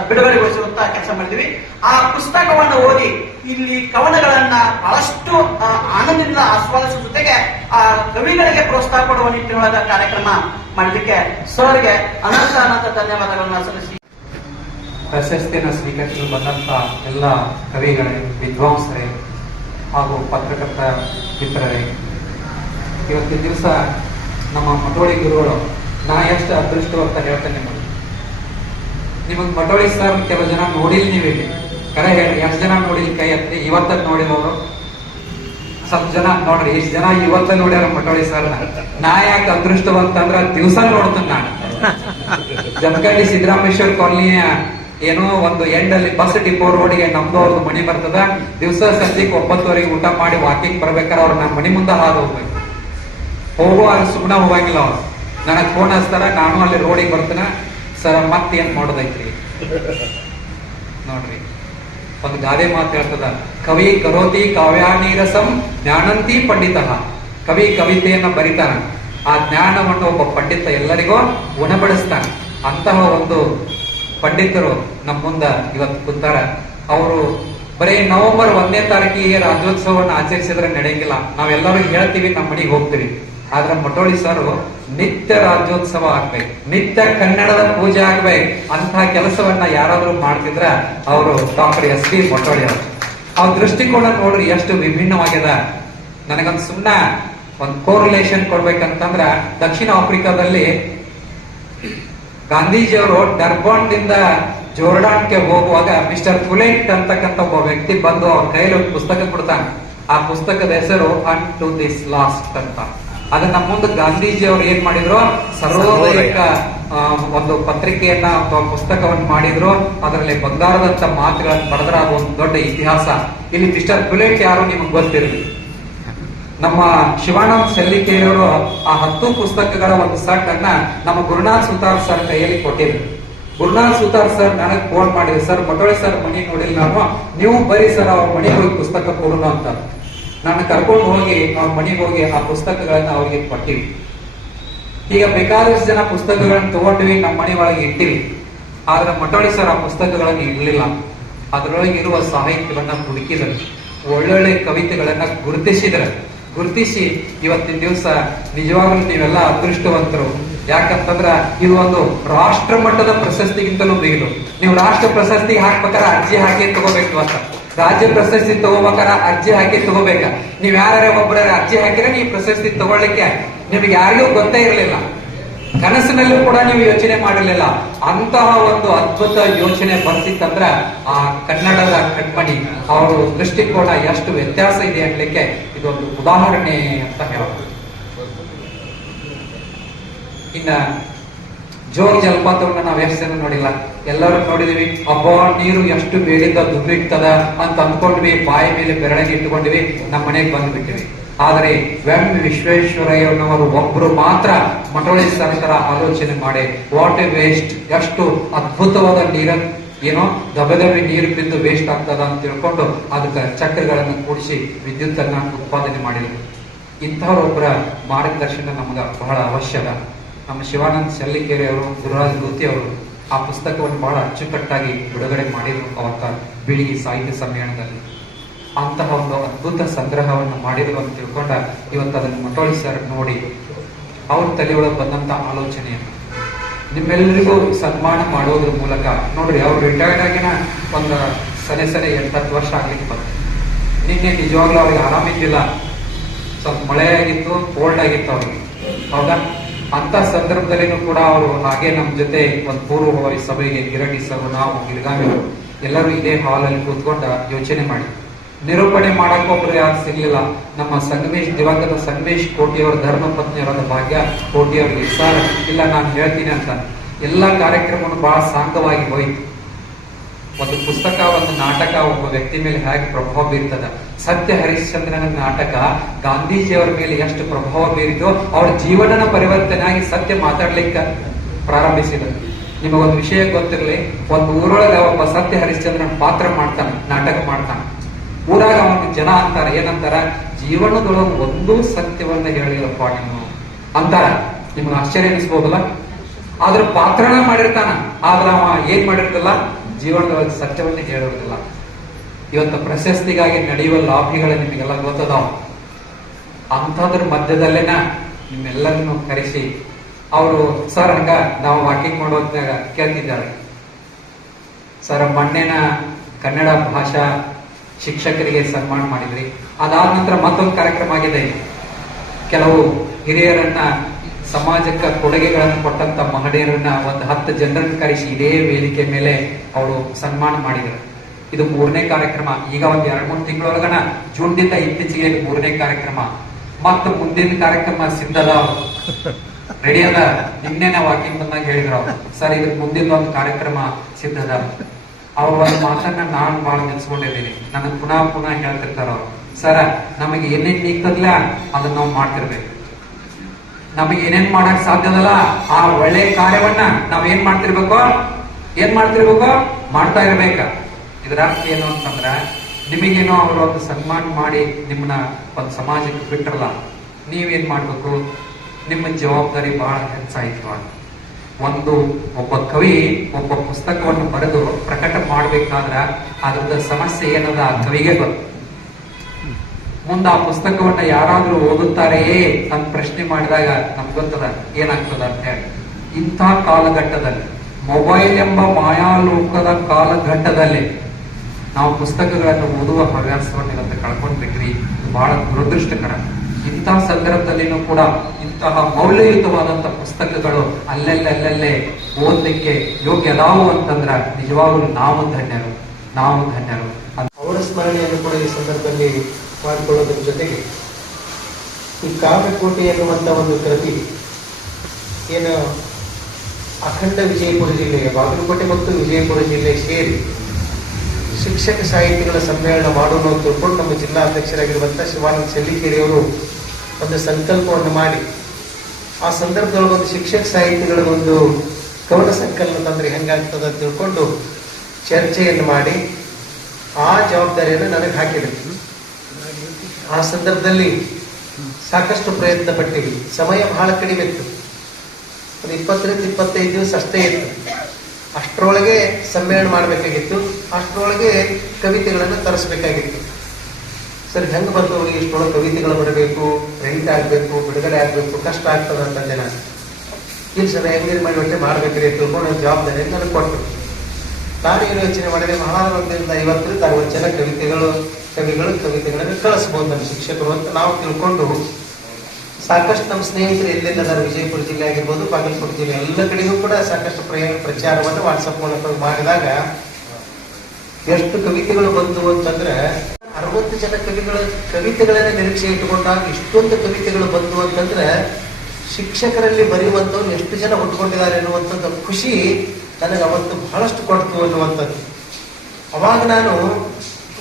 ಬಿಡುಗಡೆಗೊಳಿಸುವಂತ ಕೆಲಸ ಮಾಡಿದ್ವಿ. ಆ ಪುಸ್ತಕವನ್ನ ಓದಿ ಇಲ್ಲಿ ಕವನಗಳನ್ನ ಬಹಳಷ್ಟು ಆನಂದದಿಂದ ಆಸ್ವಾದಿಸುವ ಜೊತೆಗೆ ಆ ಕವಿಗಳಿಗೆ ಪ್ರೋತ್ಸಾಹ ಕೊಡುವ ನಿಟ್ಟಿನೊಳಗ ಕಾರ್ಯಕ್ರಮ ಮಾಡಲಿಕ್ಕೆ ಸರ್ಗೆ ಅನಂತ ಧನ್ಯವಾದಗಳನ್ನ ಸಲ್ಲಿಸಿ ಪ್ರಶಸ್ತಿಯನ್ನು ಸ್ವೀಕರಿಸಲು ಬಂದಂತ ಎಲ್ಲ ಕವಿಗಳೇ, ವಿದ್ವಾಂಸರೇ ಹಾಗೂ ಪತ್ರಕರ್ತ ಮಿತ್ರರೇ, ಇವತ್ತಿನ ದಿವಸ ನಮ್ಮ ಮಟೋಳಿ ಗುರುಗಳು, ನಾ ಎಷ್ಟು ಅದೃಷ್ಟವಂತ ಹೇಳ್ತೇನೆ ನಿಮಗೆ. ಮಟೋಳಿ ಸರ್ ಕೆಲವು ಜನ ನೋಡಿಲ್, ನೀವಿಲ್ಲಿ ಕರೆ ಹೇಳಿ ಎಷ್ಟು ಜನ ನೋಡಿಲ್ ಕೈ ಹತ್ತಿ. ಇವತ್ತ ನೋಡಿದವರು ಸ್ವಲ್ಪ ಜನ ನೋಡ್ರಿ, ಇಷ್ಟು ಜನ ಇವತ್ತ ನೋಡ್ಯಾರ ಮಟೋಳಿ ಸರ್. ನಾ ಯಾಕೆ ಅದೃಷ್ಟವಂತ ಅಂದ್ರ ದಿವಸ ನೋಡ್ತೇನೆ ನಾನು. ಜಮಖಂಡಿ ಸಿದ್ದರಾಮೇಶ್ವರ ಕಾಲನಿಯ ಏನೋ ಒಂದು ಎಂಡಲ್ಲಿ ಬಸ್ ಡಿಪೋ ರೋಡ್ಗೆ ನಮ್ದು ಅವ್ರದ್ದು ಮನಿ ಬರ್ತದ. ದಿವಸ ಸಂಜೆಗೆ 9:00 ಊಟ ಮಾಡಿ ವಾಕಿಂಗ್ ಬರ್ಬೇಕಾದ್ರೆ ಅವ್ರು ನಮ್ಮ ಮನಿ ಮುಂದೆ ಹಾದು ಹೋಗ್ಬೇಕು. ಹೋಗುವಾಗ ಸುಮ್ಮನೆ ಹೋಗಂಗಿಲ್ಲ ಅವ್ರು. ನನಗ್ ಫೋನ್ ಹಚ್ತಾರ, ನಾನು ಅಲ್ಲಿ ರೋಡಿಗೆ ಬರ್ತೇನೆ. ಸರ್ ಮತ್ತೇನ್ ಮಾಡೋದೈತ್ರಿ ನೋಡ್ರಿ. ಒಂದು ಗಾದೆ ಮಾತು ಹೇಳ್ತದ, ಕವಿ ಕರೋತಿ ಕಾವ್ಯಾನೀರಸಂ ಜ್ಞಾನಂತಿ ಪಂಡಿತ. ಕವಿ ಕವಿತೆಯನ್ನ ಬರಿತಾನ, ಆ ಜ್ಞಾನವನ್ನು ಒಬ್ಬ ಪಂಡಿತ ಎಲ್ಲರಿಗೂ ಉಣಬಡಿಸ್ತಾನೆ. ಅಂತಹ ಒಂದು ಪಂಡಿತರು ನಮ್ಮ ಮುಂದ ಇವತ್ತು ಕುಂತಾರ. ಅವರು ಬರೀ ನವೆಂಬರ್ 1ನೇ ತಾರೀಕಿಗೆ ರಾಜ್ಯೋತ್ಸವವನ್ನು ಆಚರಿಸಿದ್ರೆ ನಡೆಯಂಗಿಲ್ಲ. ನಾವೆಲ್ಲರೂ ಹೇಳ್ತೀವಿ, ನಮ್ಮ ಮನೆಗೆ ಹೋಗ್ತೀವಿ. ಆದ್ರೆ ಮಟೋಳಿ ಸರ್ ನಿತ್ಯ ರಾಜ್ಯೋತ್ಸವ ಆಗ್ಬೇಕು, ನಿತ್ಯ ಕನ್ನಡದ ಪೂಜೆ ಆಗ್ಬೇಕು. ಅಂತಹ ಕೆಲಸವನ್ನ ಯಾರಾದ್ರೂ ಮಾಡ್ತಿದ್ರ ಅವರು ಡಾಕ್ಟರ್ ಎಸ್ ಡಿ ಮಟೋಳಿ ಅವರು. ಅವ್ರ ದೃಷ್ಟಿಕೋನ ನೋಡ್ರಿ ಎಷ್ಟು ವಿಭಿನ್ನವಾಗ್ಯದ. ನನಗೊಂದು ಸುಮ್ಮನ ಒಂದು ಕೋರಿಲೇಷನ್ ಕೊಡ್ಬೇಕಂತಂದ್ರ, ದಕ್ಷಿಣ ಆಫ್ರಿಕಾದಲ್ಲಿ ಗಾಂಧೀಜಿಯವರು ಡರ್ಬಾನ್ ದಿಂದ ಜೋರ್ಡಾನ್ಗೆ ಹೋಗುವಾಗ ಮಿಸ್ಟರ್ ಫುಲೆಟ್ ಅಂತಕ್ಕಂಥ ಒಬ್ಬ ವ್ಯಕ್ತಿ ಬಂದು ಅವ್ರ ಕೈಯಲ್ಲಿ ಒಂದು ಪುಸ್ತಕ ಕೊಡ್ತಾನೆ. ಆ ಪುಸ್ತಕದ ಹೆಸರು ಅನ್ ಟು ದಿಸ್ ಲಾಸ್ಟ್ ಅಂತ. ಅದನ್ನ ಮುಂದೆ ಗಾಂಧೀಜಿ ಅವರು ಏನ್ ಮಾಡಿದ್ರು, ಸರ್ವೋದಯಕ ಒಂದು ಪತ್ರಿಕೆಯನ್ನ ಅಥವಾ ಪುಸ್ತಕವನ್ನು ಮಾಡಿದ್ರು. ಅದರಲ್ಲಿ ಬಂಗಾರದಂತ ಮಾತುಗಳನ್ನು ಬರೆದ್ರ ಅದು ಒಂದು ದೊಡ್ಡ ಇತಿಹಾಸ. ಇಲ್ಲಿ ಮಿಸ್ಟರ್ ಫುಲೆಟ್ ಯಾರು ನಿಮಗೆ ಗೊತ್ತಿರಲಿ. ನಮ್ಮ ಶಿವಾನಂದ ಸೆಲ್ಲಿಕೇರಿಯವರು ಆ 10 ಪುಸ್ತಕಗಳ ಒಂದು ಸೆಟ್ ಅನ್ನ ನಮ್ಮ ಗುರುನಾಥ್ ಸುತಾರ್ ಸರ್ ಕೈಯಲ್ಲಿ ಕೊಟ್ಟಿದ್ರು. ಗುರುನಾಥ್ ಸುತಾರ್ ಸರ್ ನನಗ್ ಫೋನ್ ಮಾಡಿದ್ರು, ಸರ್ ಮಟೋಳಿ ಸರ್ ಮನಿ ನೋಡಿಲ್ಲ ನಾನು, ನೀವು ಬರೀ ಸರ್ ಅವ್ರ ಮನೆಗೆ ಹೋಗಿ ಪುಸ್ತಕ ಕೊಡೋಣ ಅಂತ. ನಾನು ಕರ್ಕೊಂಡು ಹೋಗಿ ಅವ್ರ ಮನೆಗೆ ಹೋಗಿ ಆ ಪುಸ್ತಕಗಳನ್ನ ಅವ್ರಿಗೆ ಕೊಟ್ಟಿವಿ. ಈಗ ಬೇಕಾದಷ್ಟು ಜನ ಪುಸ್ತಕಗಳನ್ನ ತಗೊಂಡ್ವಿ, ನಮ್ಮ ಮನೆ ಒಳಗೆ ಇಟ್ಟಿವಿ. ಆದ್ರೆ ಮಟೋಳಿ ಸರ್ ಆ ಪುಸ್ತಕಗಳನ್ನ ಇರ್ಲಿಲ್ಲ. ಅದರೊಳಗೆ ಇರುವ ಸಾಹಿತ್ಯವನ್ನ ಹುಡುಕಿದರು, ಒಳ್ಳೊಳ್ಳೆ ಕವಿತೆಗಳನ್ನ ಗುರುತಿಸಿ ಇವತ್ತಿನ ದಿವಸ ನಿಜವಾಗ್ಲೂ ನೀವೆಲ್ಲ ಅದೃಷ್ಟವಂತರು. ಯಾಕಂತಂದ್ರ ಇದು ಒಂದು ರಾಷ್ಟ್ರ ಮಟ್ಟದ ಪ್ರಶಸ್ತಿಗಿಂತಲೂ ಮಿಗಿಲು. ನೀವು ರಾಷ್ಟ್ರ ಪ್ರಶಸ್ತಿ ಹಾಕ್ಬೇಕಾದ್ರೆ ಅರ್ಜಿ ಹಾಕಿ ತಗೋಬೇಕು ಅಂತ, ರಾಜ್ಯ ಪ್ರಶಸ್ತಿ ತಗೋಬೇಕಾರ ಅರ್ಜಿ ಹಾಕಿ ತಗೋಬೇಕ. ನೀವ್ ಯಾರ ಒಬ್ಬರ ಅರ್ಜಿ ಹಾಕಿದ್ರೆ ನೀವು ಪ್ರಶಸ್ತಿ ತಗೊಳ್ಳಿಕ್ಕೆ ನಿಮ್ಗೆ ಯಾರಿಗೂ ಗೊತ್ತೇ ಇರಲಿಲ್ಲ, ಕನಸಿನಲ್ಲೂ ಕೂಡ ನೀವು ಯೋಚನೆ ಮಾಡಿರ್ಲಿಲ್ಲ. ಅಂತಹ ಒಂದು ಅದ್ಭುತ ಯೋಚನೆ ಬರ್ತಿತ್ತಂದ್ರ ಆ ಕನ್ನಡದ ಕಣ್ಮಣಿ ಅವರು ದೃಷ್ಟಿಕೋನ ಎಷ್ಟು ವ್ಯತ್ಯಾಸ ಇದೆ ಅನ್ಲಿಕ್ಕೆ ಇದೊಂದು ಉದಾಹರಣೆ ಅಂತ ಹೇಳ್ಬೋದು. ಇನ್ನ ಜೋಗ ಜಲಪಾತವನ್ನ ನಾವ್ ಎಷ್ಟು ಜನ ನೋಡಿಲ್ಲ, ಎಲ್ಲರೂ ನೋಡಿದೀವಿ. ಅಬ್ಬಾ ನೀರು ಎಷ್ಟು ಬೇಡಿಂದ ದುಮ್ಮಿಡ್ತದ ಅಂತ ಅಂದ್ಕೊಂಡ್ವಿ, ಬಾಯಿ ಮೇಲೆ ಬೆರಳಿಗೆ ಇಟ್ಟುಕೊಂಡ್ವಿ, ನಮ್ಮ ಮನೆಗೆ ಬಂದ್ಬಿಟ್ಟಿವಿ. ಆದರೆ ವಿಶ್ವೇಶ್ವರಯ್ಯನವರು ಒಬ್ರು ಮಾತ್ರ ಮಟೋಳಿ ಸರ್ಕಾರ ಆಲೋಚನೆ ಮಾಡಿ ವಾಟ್ ಎ ವೇಸ್ಟ್, ಎಷ್ಟು ಅದ್ಭುತವಾದ ನೀರ ಏನೋ ದಬೆ ನೀರು ಬಿದ್ದು ವೇಸ್ಟ್ ಆಗ್ತದ ಅಂತ ತಿಳ್ಕೊಂಡು ಅದಕ್ಕೆ ಚಕ್ರಗಳನ್ನು ಕೂಡಿಸಿ ವಿದ್ಯುತ್ ಅನ್ನ ಉತ್ಪಾದನೆ ಮಾಡಿದ್ರು. ಇಂಥವರೊಬ್ಬರ ಮಾರ್ಗದರ್ಶನ ನಮಗ ಬಹಳ ಅವಶ್ಯಕ. ನಮ್ಮ ಶಿವಾನಂದ ಸೆಲ್ಲಿಕೇರಿ ಅವರು, ಗುರುರಾಜ್ ಗೂತಿ ಅವರು ಆ ಪುಸ್ತಕವನ್ನು ಬಹಳ ಅಚ್ಚುಕಟ್ಟಾಗಿ ಬಿಡುಗಡೆ ಮಾಡಿದ್ರು ಅವತ್ತ ಬಿಳಿ ಸಾಹಿತ್ಯ ಸಮ್ಮೇಳನದಲ್ಲಿ. ಅಂತಹ ಒಂದು ಅದ್ಭುತ ಸಂಗ್ರಹವನ್ನು ಮಾಡಿದ್ರು ಅಂತ ತಿಳ್ಕೊಂಡ ಇವತ್ತು ಅದನ್ನು ಮಟೋಳಿ ಸರ್ ನೋಡಿ ಅವ್ರ ತಲೆಯೊಳಗೆ ಬಂದಂತ ಆಲೋಚನೆಯನ್ನು ನಿಮ್ಮೆಲ್ಲರಿಗೂ ಸನ್ಮಾನ ಮಾಡೋದ್ರ ಮೂಲಕ ನೋಡ್ರಿ, ಅವ್ರು ರಿಟೈರ್ಡ್ ಆಗಿನ ಒಂದು ಸನೆ 8-10 ವರ್ಷ ಆಗ್ಲಿಕ್ಕೆ ಬಂತು. ನಿನ್ನೆ ನಿಜವಾಗ್ಲೂ ಅವ್ರಿಗೆ ಆರಾಮಿದ್ದಿಲ್ಲ, ಸ್ವಲ್ಪ ಮಳೆ ಆಗಿತ್ತು, ಕೋಲ್ಡ್ ಆಗಿತ್ತು ಅವ್ರಿಗೆ, ಹೌದಾ? ಅಂತ ಸಂದರ್ಭದಲ್ಲಿನೂ ಕೂಡ ಅವರು ಹಾಗೆ ನಮ್ಮ ಜೊತೆ ಒಂದು ಪೂರ್ವಭಾವಿ ಸಭೆಗೆ ಗಿರಟಿ ಸರ್, ನಾವು ಗಿರ್ಗಾಮಿ ಎಲ್ಲರೂ ಇದೇ ಹಾಲಲ್ಲಿ ಕೂತ್ಕೊಂಡ ಯೋಚನೆ ಮಾಡಿ ನಿರೂಪಣೆ ಮಾಡಕ್ ಒಬ್ರು ಯಾರು ಸಿಗ್ಲಿಲ್ಲ. ನಮ್ಮ ಸಂಗಮೇಶ್, ದಿವಂಗತ ಸಂಗಮೇಶ್ ಕೋಟಿಯವರ ಧರ್ಮ ಪತ್ನಿಯವರಾದ ಭಾಗ್ಯ ಕೋಟಿಯವರಿಗೆ ಸರ್ ಇಲ್ಲ ನಾನು ಹೇಳ್ತೀನಿ ಅಂತ ಎಲ್ಲಾ ಕಾರ್ಯಕ್ರಮವನ್ನು ಬಹಳ ಸಾಂಗವಾಗಿ ಹೋಯಿತು. ಒಂದು ಪುಸ್ತಕ, ಒಂದು ನಾಟಕ ಒಬ್ಬ ವ್ಯಕ್ತಿ ಮೇಲೆ ಹೇಗೆ ಪ್ರಭಾವ ಬೀರ್ತದ. ಸತ್ಯ ಹರಿಶ್ಚಂದ್ರನ ನಾಟಕ ಗಾಂಧೀಜಿಯವರ ಮೇಲೆ ಎಷ್ಟು ಪ್ರಭಾವ ಬೀರಿತೋ ಅವ್ರ ಜೀವನನ ಪರಿವರ್ತನೆ ಆಗಿ ಸತ್ಯ ಮಾತಾಡ್ಲಿಕ್ಕೆ ಪ್ರಾರಂಭಿಸಿದರು. ನಿಮಗೊಂದು ವಿಷಯ ಗೊತ್ತಿರಲಿ, ಒಂದು ಊರೊಳಗ ಒಬ್ಬ ಸತ್ಯ ಹರಿಶ್ಚಂದ್ರನ ಪಾತ್ರ ಮಾಡ್ತಾನೆ, ನಾಟಕ ಮಾಡ್ತಾನೆ. ಊರಾಗ ಅವನಿಗೆ ಜನ ಅಂತಾರ, ಏನಂತಾರ, ಜೀವನದೊಳಗೆ ಒಂದೂ ಸತ್ಯವನ್ನ ಹೇಳಿರಪ್ಪ ನೀನು ಅಂತಾರ. ನಿಮ್ಗೆ ಆಶ್ಚರ್ಯ ಅನಿಸ್ಬೋದಲ್ಲ? ಆದ್ರ ಪಾತ್ರಣ ಮಾಡಿರ್ತಾನ, ಆದ್ರ ಅವ ಏನ್ ಮಾಡಿರ್ತಿಲ್ಲ, ಜೀವನದೊಳಗೆ ಸತ್ಯವನ್ನ ಹೇಳಿರೋದಿಲ್ಲ. ಇವತ್ತು ಪ್ರಶಸ್ತಿಗಾಗಿ ನಡೆಯುವ ಲಾಭಿಗಳು ನಿಮಗೆಲ್ಲ ಗೊತ್ತದಾವ. ಅಂಥದ್ರ ಮಧ್ಯದಲ್ಲೇನ ನಿಮ್ಮೆಲ್ಲರನ್ನು ಕರೆಸಿ ಅವರು ಸರ್ ಹಂಗ ನಾವು ವಾಕಿಂಗ್ ಮಾಡೋದ್ನಾಗ ಕೇಳ್ತಿದ್ದಾರೆ, ಸರ್ ಮೊನ್ನೆನ ಕನ್ನಡ ಭಾಷಾ ಶಿಕ್ಷಕರಿಗೆ ಸನ್ಮಾನ ಮಾಡಿದ್ರಿ, ಅದಾದ ನಂತರ ಮತ್ತೊಂದು ಕಾರ್ಯಕ್ರಮ ಆಗಿದೆ, ಕೆಲವು ಹಿರಿಯರನ್ನ ಸಮಾಜಕ್ಕೆ ಕೊಡುಗೆಗಳನ್ನು ಕೊಟ್ಟಂತ ಮಹನೀಯರನ್ನ ಒಂದು 10 ಜನರನ್ನು ಕರೆಸಿ ಇದೇ ವೇದಿಕೆ ಮೇಲೆ ಅವರು ಸನ್ಮಾನ ಮಾಡಿದರು. ಇದು 3ನೇ ಕಾರ್ಯಕ್ರಮ. ಈಗ ಒಂದ್ 2-3 ತಿಂಗಳೊಳಗನ ಜೂನ್ದಿಂದ ಇತ್ತೀಚೆಗೆ 3ನೇ ಕಾರ್ಯಕ್ರಮ. ಮತ್ತು ಮುಂದಿನ ಕಾರ್ಯಕ್ರಮ ಸಿದ್ಧದ ರೆಡಿ ಅದ. ನಿನ್ನೆ ವಾಕಿಂಗ್ ಬಂದಾಗ ಹೇಳಿದ್ರು ಸರ್, ಇದ್ರ ಮುಂದಿನ ಒಂದು ಕಾರ್ಯಕ್ರಮ ಸಿದ್ಧದ. ಅವ್ರ ಒಂದು ಮಾತನ್ನ ನಾನು ಬಹಳ ನೆನ್ಸ್ಕೊಂಡಿದ್ದೀನಿ, ನನಗೆ ಪುನಃ ಪುನಃ ಹೇಳ್ತಿರ್ತಾರ ಅವ್ರು, ಸರ ನಮಗೆ ಏನೇನ್ ನೀಗ್ತದಲ್ಲ ಅದನ್ನ ನಾವು ಮಾಡ್ತಿರ್ಬೇಕು, ನಮಗೆ ಏನೇನ್ ಮಾಡಕ್ ಸಾಧ್ಯದಲ್ಲ ಆ ಒಳ್ಳೆ ಕಾರ್ಯವನ್ನ ನಾವೇನ್ ಮಾಡ್ತಿರ್ಬೇಕು ಮಾಡ್ತಾ ಇರ್ಬೇಕ. ಇದರ ಅರ್ಥ ಏನು ಅಂತಂದ್ರ, ನಿಮಗೇನೋ ಅವರು ಒಂದು ಸನ್ಮಾನ ಮಾಡಿ ನಿಮ್ಮನ್ನ ಒಂದು ಸಮಾಜಕ್ಕೆ ಬಿಟ್ರಲ್ಲ, ನೀವೇನ್ ಮಾಡ್ಬೇಕು, ನಿಮ್ಮ ಜವಾಬ್ದಾರಿ ಬಹಳ ಹೆಚ್ಚಾಯ್ತು. ಒಬ್ಬ ಕವಿ ಒಬ್ಬ ಪುಸ್ತಕವನ್ನು ಬರೆದು ಪ್ರಕಟ ಮಾಡ್ಬೇಕಾದ್ರ ಅದ್ರದ ಸಮಸ್ಯೆ ಏನದ ಆ ಕವಿಗೆ ಗೊತ್ತು. ಮುಂದೆ ಆ ಪುಸ್ತಕವನ್ನ ಯಾರಾದ್ರೂ ಓದುತ್ತಾರೆಯೇ ಅಂತ ಪ್ರಶ್ನೆ ಮಾಡಿದಾಗ ನಮ್ಗೆ ಗೊತ್ತದ ಏನಾಗ್ತದ ಅಂತ ಹೇಳಿ. ಇಂಥ ಕಾಲಘಟ್ಟದಲ್ಲಿ, ಮೊಬೈಲ್ ಎಂಬ ಮಾಯಾಲೋಕದ ಕಾಲಘಟ್ಟದಲ್ಲಿ ನಾವು ಪುಸ್ತಕಗಳನ್ನು ಓದುವ ಹವ್ಯಾಸವನ್ನು ಇವತ್ತು ಕಳ್ಕೊಂಡ್ಬಿಟ್ವಿ. ಇದು ಬಹಳ ದುರದೃಷ್ಟಕರ. ಇಂತಹ ಸಂದರ್ಭದಲ್ಲಿನೂ ಕೂಡ ಇಂತಹ ಮೌಲ್ಯಯುತವಾದಂತಹ ಪುಸ್ತಕಗಳು ಅಲ್ಲಲ್ಲೇ ಓದಲಿಕ್ಕೆ ಯೋಗ್ಯ ಅದಾವು ಅಂತಂದ್ರ ನಿಜವಾಗ್ಲೂ ನಾವು ಧನ್ಯರು. ಅವರ ಸ್ಮರಣೆಯನ್ನು ಕೂಡ ಈ ಸಂದರ್ಭದಲ್ಲಿ ಮಾಡಿಕೊಳ್ಳೋದ್ರ ಜೊತೆಗೆ ಈ ಕಾವ್ಯಕೋಟೆ ಎನ್ನುವಂತ ಒಂದು ಕೃತಿ ಏನು ಅಖಂಡ ವಿಜಯಪುರ ಜಿಲ್ಲೆಗೆ, ಬಾಗಲಕೋಟೆ ಮತ್ತು ವಿಜಯಪುರ ಜಿಲ್ಲೆ ಸೇರಿ ಶಿಕ್ಷಕ ಸಾಹಿತಿಗಳ ಸಮ್ಮೇಳನ ಮಾಡೋಣ ಅಂತ ತಿಳ್ಕೊಂಡು ನಮ್ಮ ಜಿಲ್ಲಾ ಅಧ್ಯಕ್ಷರಾಗಿರುವಂತಹ ಶಿವಾನಂದ ಚೆಲ್ಲಿಕೇರಿಯವರು ಒಂದು ಸಂಕಲ್ಪವನ್ನು ಮಾಡಿ, ಆ ಸಂದರ್ಭದೊಳಗೆ ಒಂದು ಶಿಕ್ಷಕ ಸಾಹಿತಿಗಳ ಒಂದು ಕವನ ಸಂಕಲನ ತಂದ್ರೆ ಹೆಂಗಾಗ್ತದ ಅಂತ ತಿಳ್ಕೊಂಡು ಚರ್ಚೆಯನ್ನು ಮಾಡಿ ಆ ಜವಾಬ್ದಾರಿಯನ್ನು ನನಗೆ ಹಾಕಿದ್ರು. ಆ ಸಂದರ್ಭದಲ್ಲಿ ಸಾಕಷ್ಟು ಪ್ರಯತ್ನ ಪಟ್ಟಿವಿ. ಸಮಯ ಬಹಳ ಕಡಿಮೆ ಇತ್ತು, ಒಂದು 20-25 ದಿವಸ ಅಷ್ಟೇ ಇತ್ತು. ಅಷ್ಟರೊಳಗೆ ಸಮ್ಮೇಳನ ಮಾಡಬೇಕಾಗಿತ್ತು, ಅಷ್ಟರೊಳಗೆ ಕವಿತೆಗಳನ್ನು ತರಿಸ್ಬೇಕಾಗಿತ್ತು. ಸರಿ, ಹೆಂಗೆ ಬಂದವು ಇಷ್ಟೊಳಗೆ ಕವಿತೆಗಳು ಬರಬೇಕು, ಪ್ರಿಂಟ್ ಆಗಬೇಕು, ಬಿಡುಗಡೆ ಆಗಬೇಕು, ಕಷ್ಟ ಆಗ್ತದೆ ಅಂತಂದೆ ನಾನು. ಇಲ್ಲಿ ಸಲ ಹೆಂಗೆ ಮಾಡಿ ಒಟ್ಟೆ ಮಾಡ್ಬೇಕ್ರಿ ತಿಳ್ಕೊಂಡು ಜವಾಬ್ದಾರಿ ನನಗೆ ಕೊಟ್ಟರು. ನಾನು ಏನು ಯೋಚನೆ ಮಾಡಿದೆ, ಬಹಳ 150-60 ಜನ ಕವಿಗಳು ಕವಿತೆಗಳನ್ನು ಕಳಿಸ್ಬೋದು ನಮ್ಮ ಶಿಕ್ಷಕರು ಅಂತ ನಾವು ತಿಳ್ಕೊಂಡು ಸಾಕಷ್ಟು ನಮ್ಮ ಸ್ನೇಹಿತರು ಎಲ್ಲೆಲ್ಲದಾರ, ವಿಜಯಪುರ ಜಿಲ್ಲೆ ಆಗಿರ್ಬೋದು, ಬಾಗಲಕೋಟೆ ಜಿಲ್ಲೆ ಎಲ್ಲ ಕಡೆಗೂ ಕೂಡ ಸಾಕಷ್ಟು ಪ್ರಚಾರವನ್ನು ವಾಟ್ಸಪ್ ಮೂಲಕ ಮಾಡಿದಾಗ ಎಷ್ಟು ಕವಿತೆಗಳು ಬಂತು ಅಂತಂದ್ರೆ 60 ಜನ ಕವಿತೆಗಳನ್ನ ನಿರೀಕ್ಷೆ ಇಟ್ಟುಕೊಂಡಾಗ ಇಷ್ಟೊಂದು ಕವಿತೆಗಳು ಬಂತು ಅಂತಂದ್ರೆ ಶಿಕ್ಷಕರಲ್ಲಿ ಬರೆಯುವಂಥವ್ರು ಎಷ್ಟು ಜನ ಹುಟ್ಕೊಂಡಿದ್ದಾರೆ ಅನ್ನುವಂಥದ್ದು ಖುಷಿ ನನಗೆ ಅವತ್ತು ಬಹಳಷ್ಟು ಕೊಡ್ತು ಅನ್ನುವಂಥದ್ದು. ಅವಾಗ ನಾನು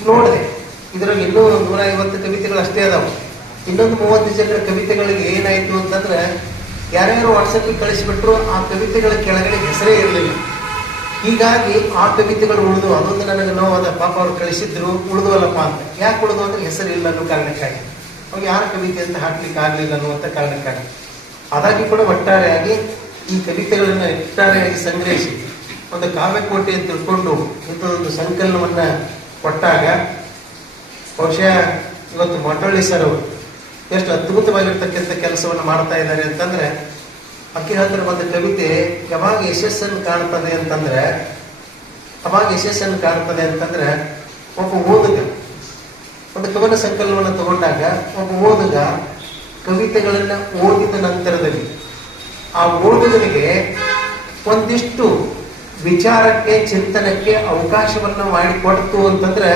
ನೋಡಿದೆ, ಇದರಲ್ಲಿ ಇನ್ನೂ 150 ಕವಿತೆಗಳು ಅಷ್ಟೇ ಅದಾವ. ಇನ್ನೊಂದು 30 ಜನರ ಕವಿತೆಗಳಿಗೆ ಏನಾಯ್ತು ಅಂತಂದ್ರೆ ಯಾರ್ಯಾರು ವಾಟ್ಸಪ್ಗೆ ಕಳಿಸಿಬಿಟ್ರು, ಆ ಕವಿತೆಗಳ ಕೆಳಗಡೆ ಹೆಸರೇ ಇರಲಿಲ್ಲ. ಹೀಗಾಗಿ ಆ ಕವಿತೆಗಳು ಉಳಿದು, ಅದೊಂದು ನನಗೆ ನೋವಾದ. ಪಾಪ ಅವ್ರು ಕಳಿಸಿದ್ರು, ಉಳಿದುವಲ್ಲಪ್ಪ ಅಂತ. ಯಾಕೆ ಉಳಿದು ಅಂದ್ರೆ ಹೆಸರು ಇಲ್ಲ ಅನ್ನೋ ಕಾರಣಕ್ಕಾಗಿ, ಅವಾಗ ಯಾರ ಕವಿತೆ ಅಂತ ಹಾಕ್ಲಿಕ್ಕೆ ಆಗ್ಲಿಲ್ಲ ಅನ್ನುವಂಥ ಕಾರಣಕ್ಕಾಗಿ. ಅದಾಗಿ ಕೂಡ ಒಟ್ಟಾರೆಯಾಗಿ ಈ ಕವಿತೆಗಳನ್ನ ಒಟ್ಟಾರೆಯಾಗಿ ಸಂಗ್ರಹಿಸಿ ಒಂದು ಕಾವ್ಯಕೋಟೆ ಅಂತ ತಿಳ್ಕೊಂಡು ಇಂಥದೊಂದು ಸಂಕಲನವನ್ನ ಕೊಟ್ಟಾಗ ಬಹುಶಃ ಇವತ್ತು ಮೊಟ್ಟಳ್ಳಿ ಸರ್ ಅವರು ಎಷ್ಟು ಅದ್ಭುತವಾಗಿರ್ತಕ್ಕಂಥ ಕೆಲಸವನ್ನು ಮಾಡ್ತಾ ಇದ್ದಾರೆ ಅಂತಂದ್ರೆ, ಅಕ್ಕಿ ಹತ್ತಿರ ಒಂದು ಕವಿತೆ ಯಾವಾಗ ಯಶಸ್ಸನ್ನು ಕಾಣ್ತದೆ ಅಂತಂದ್ರೆ ಒಬ್ಬ ಓದುಗ ಒಂದು ಕವನ ಸಂಕಲನವನ್ನು ತಗೊಂಡಾಗ ಒಬ್ಬ ಓದುಗ ಕವಿತೆಗಳನ್ನ ಓದಿದ ನಂತರದಲ್ಲಿ ಆ ಓದುಗನಿಗೆ ಒಂದಿಷ್ಟು ವಿಚಾರಕ್ಕೆ, ಚಿಂತನಕ್ಕೆ ಅವಕಾಶವನ್ನ ಮಾಡಿಕೊಡ್ತು ಅಂತಂದ್ರೆ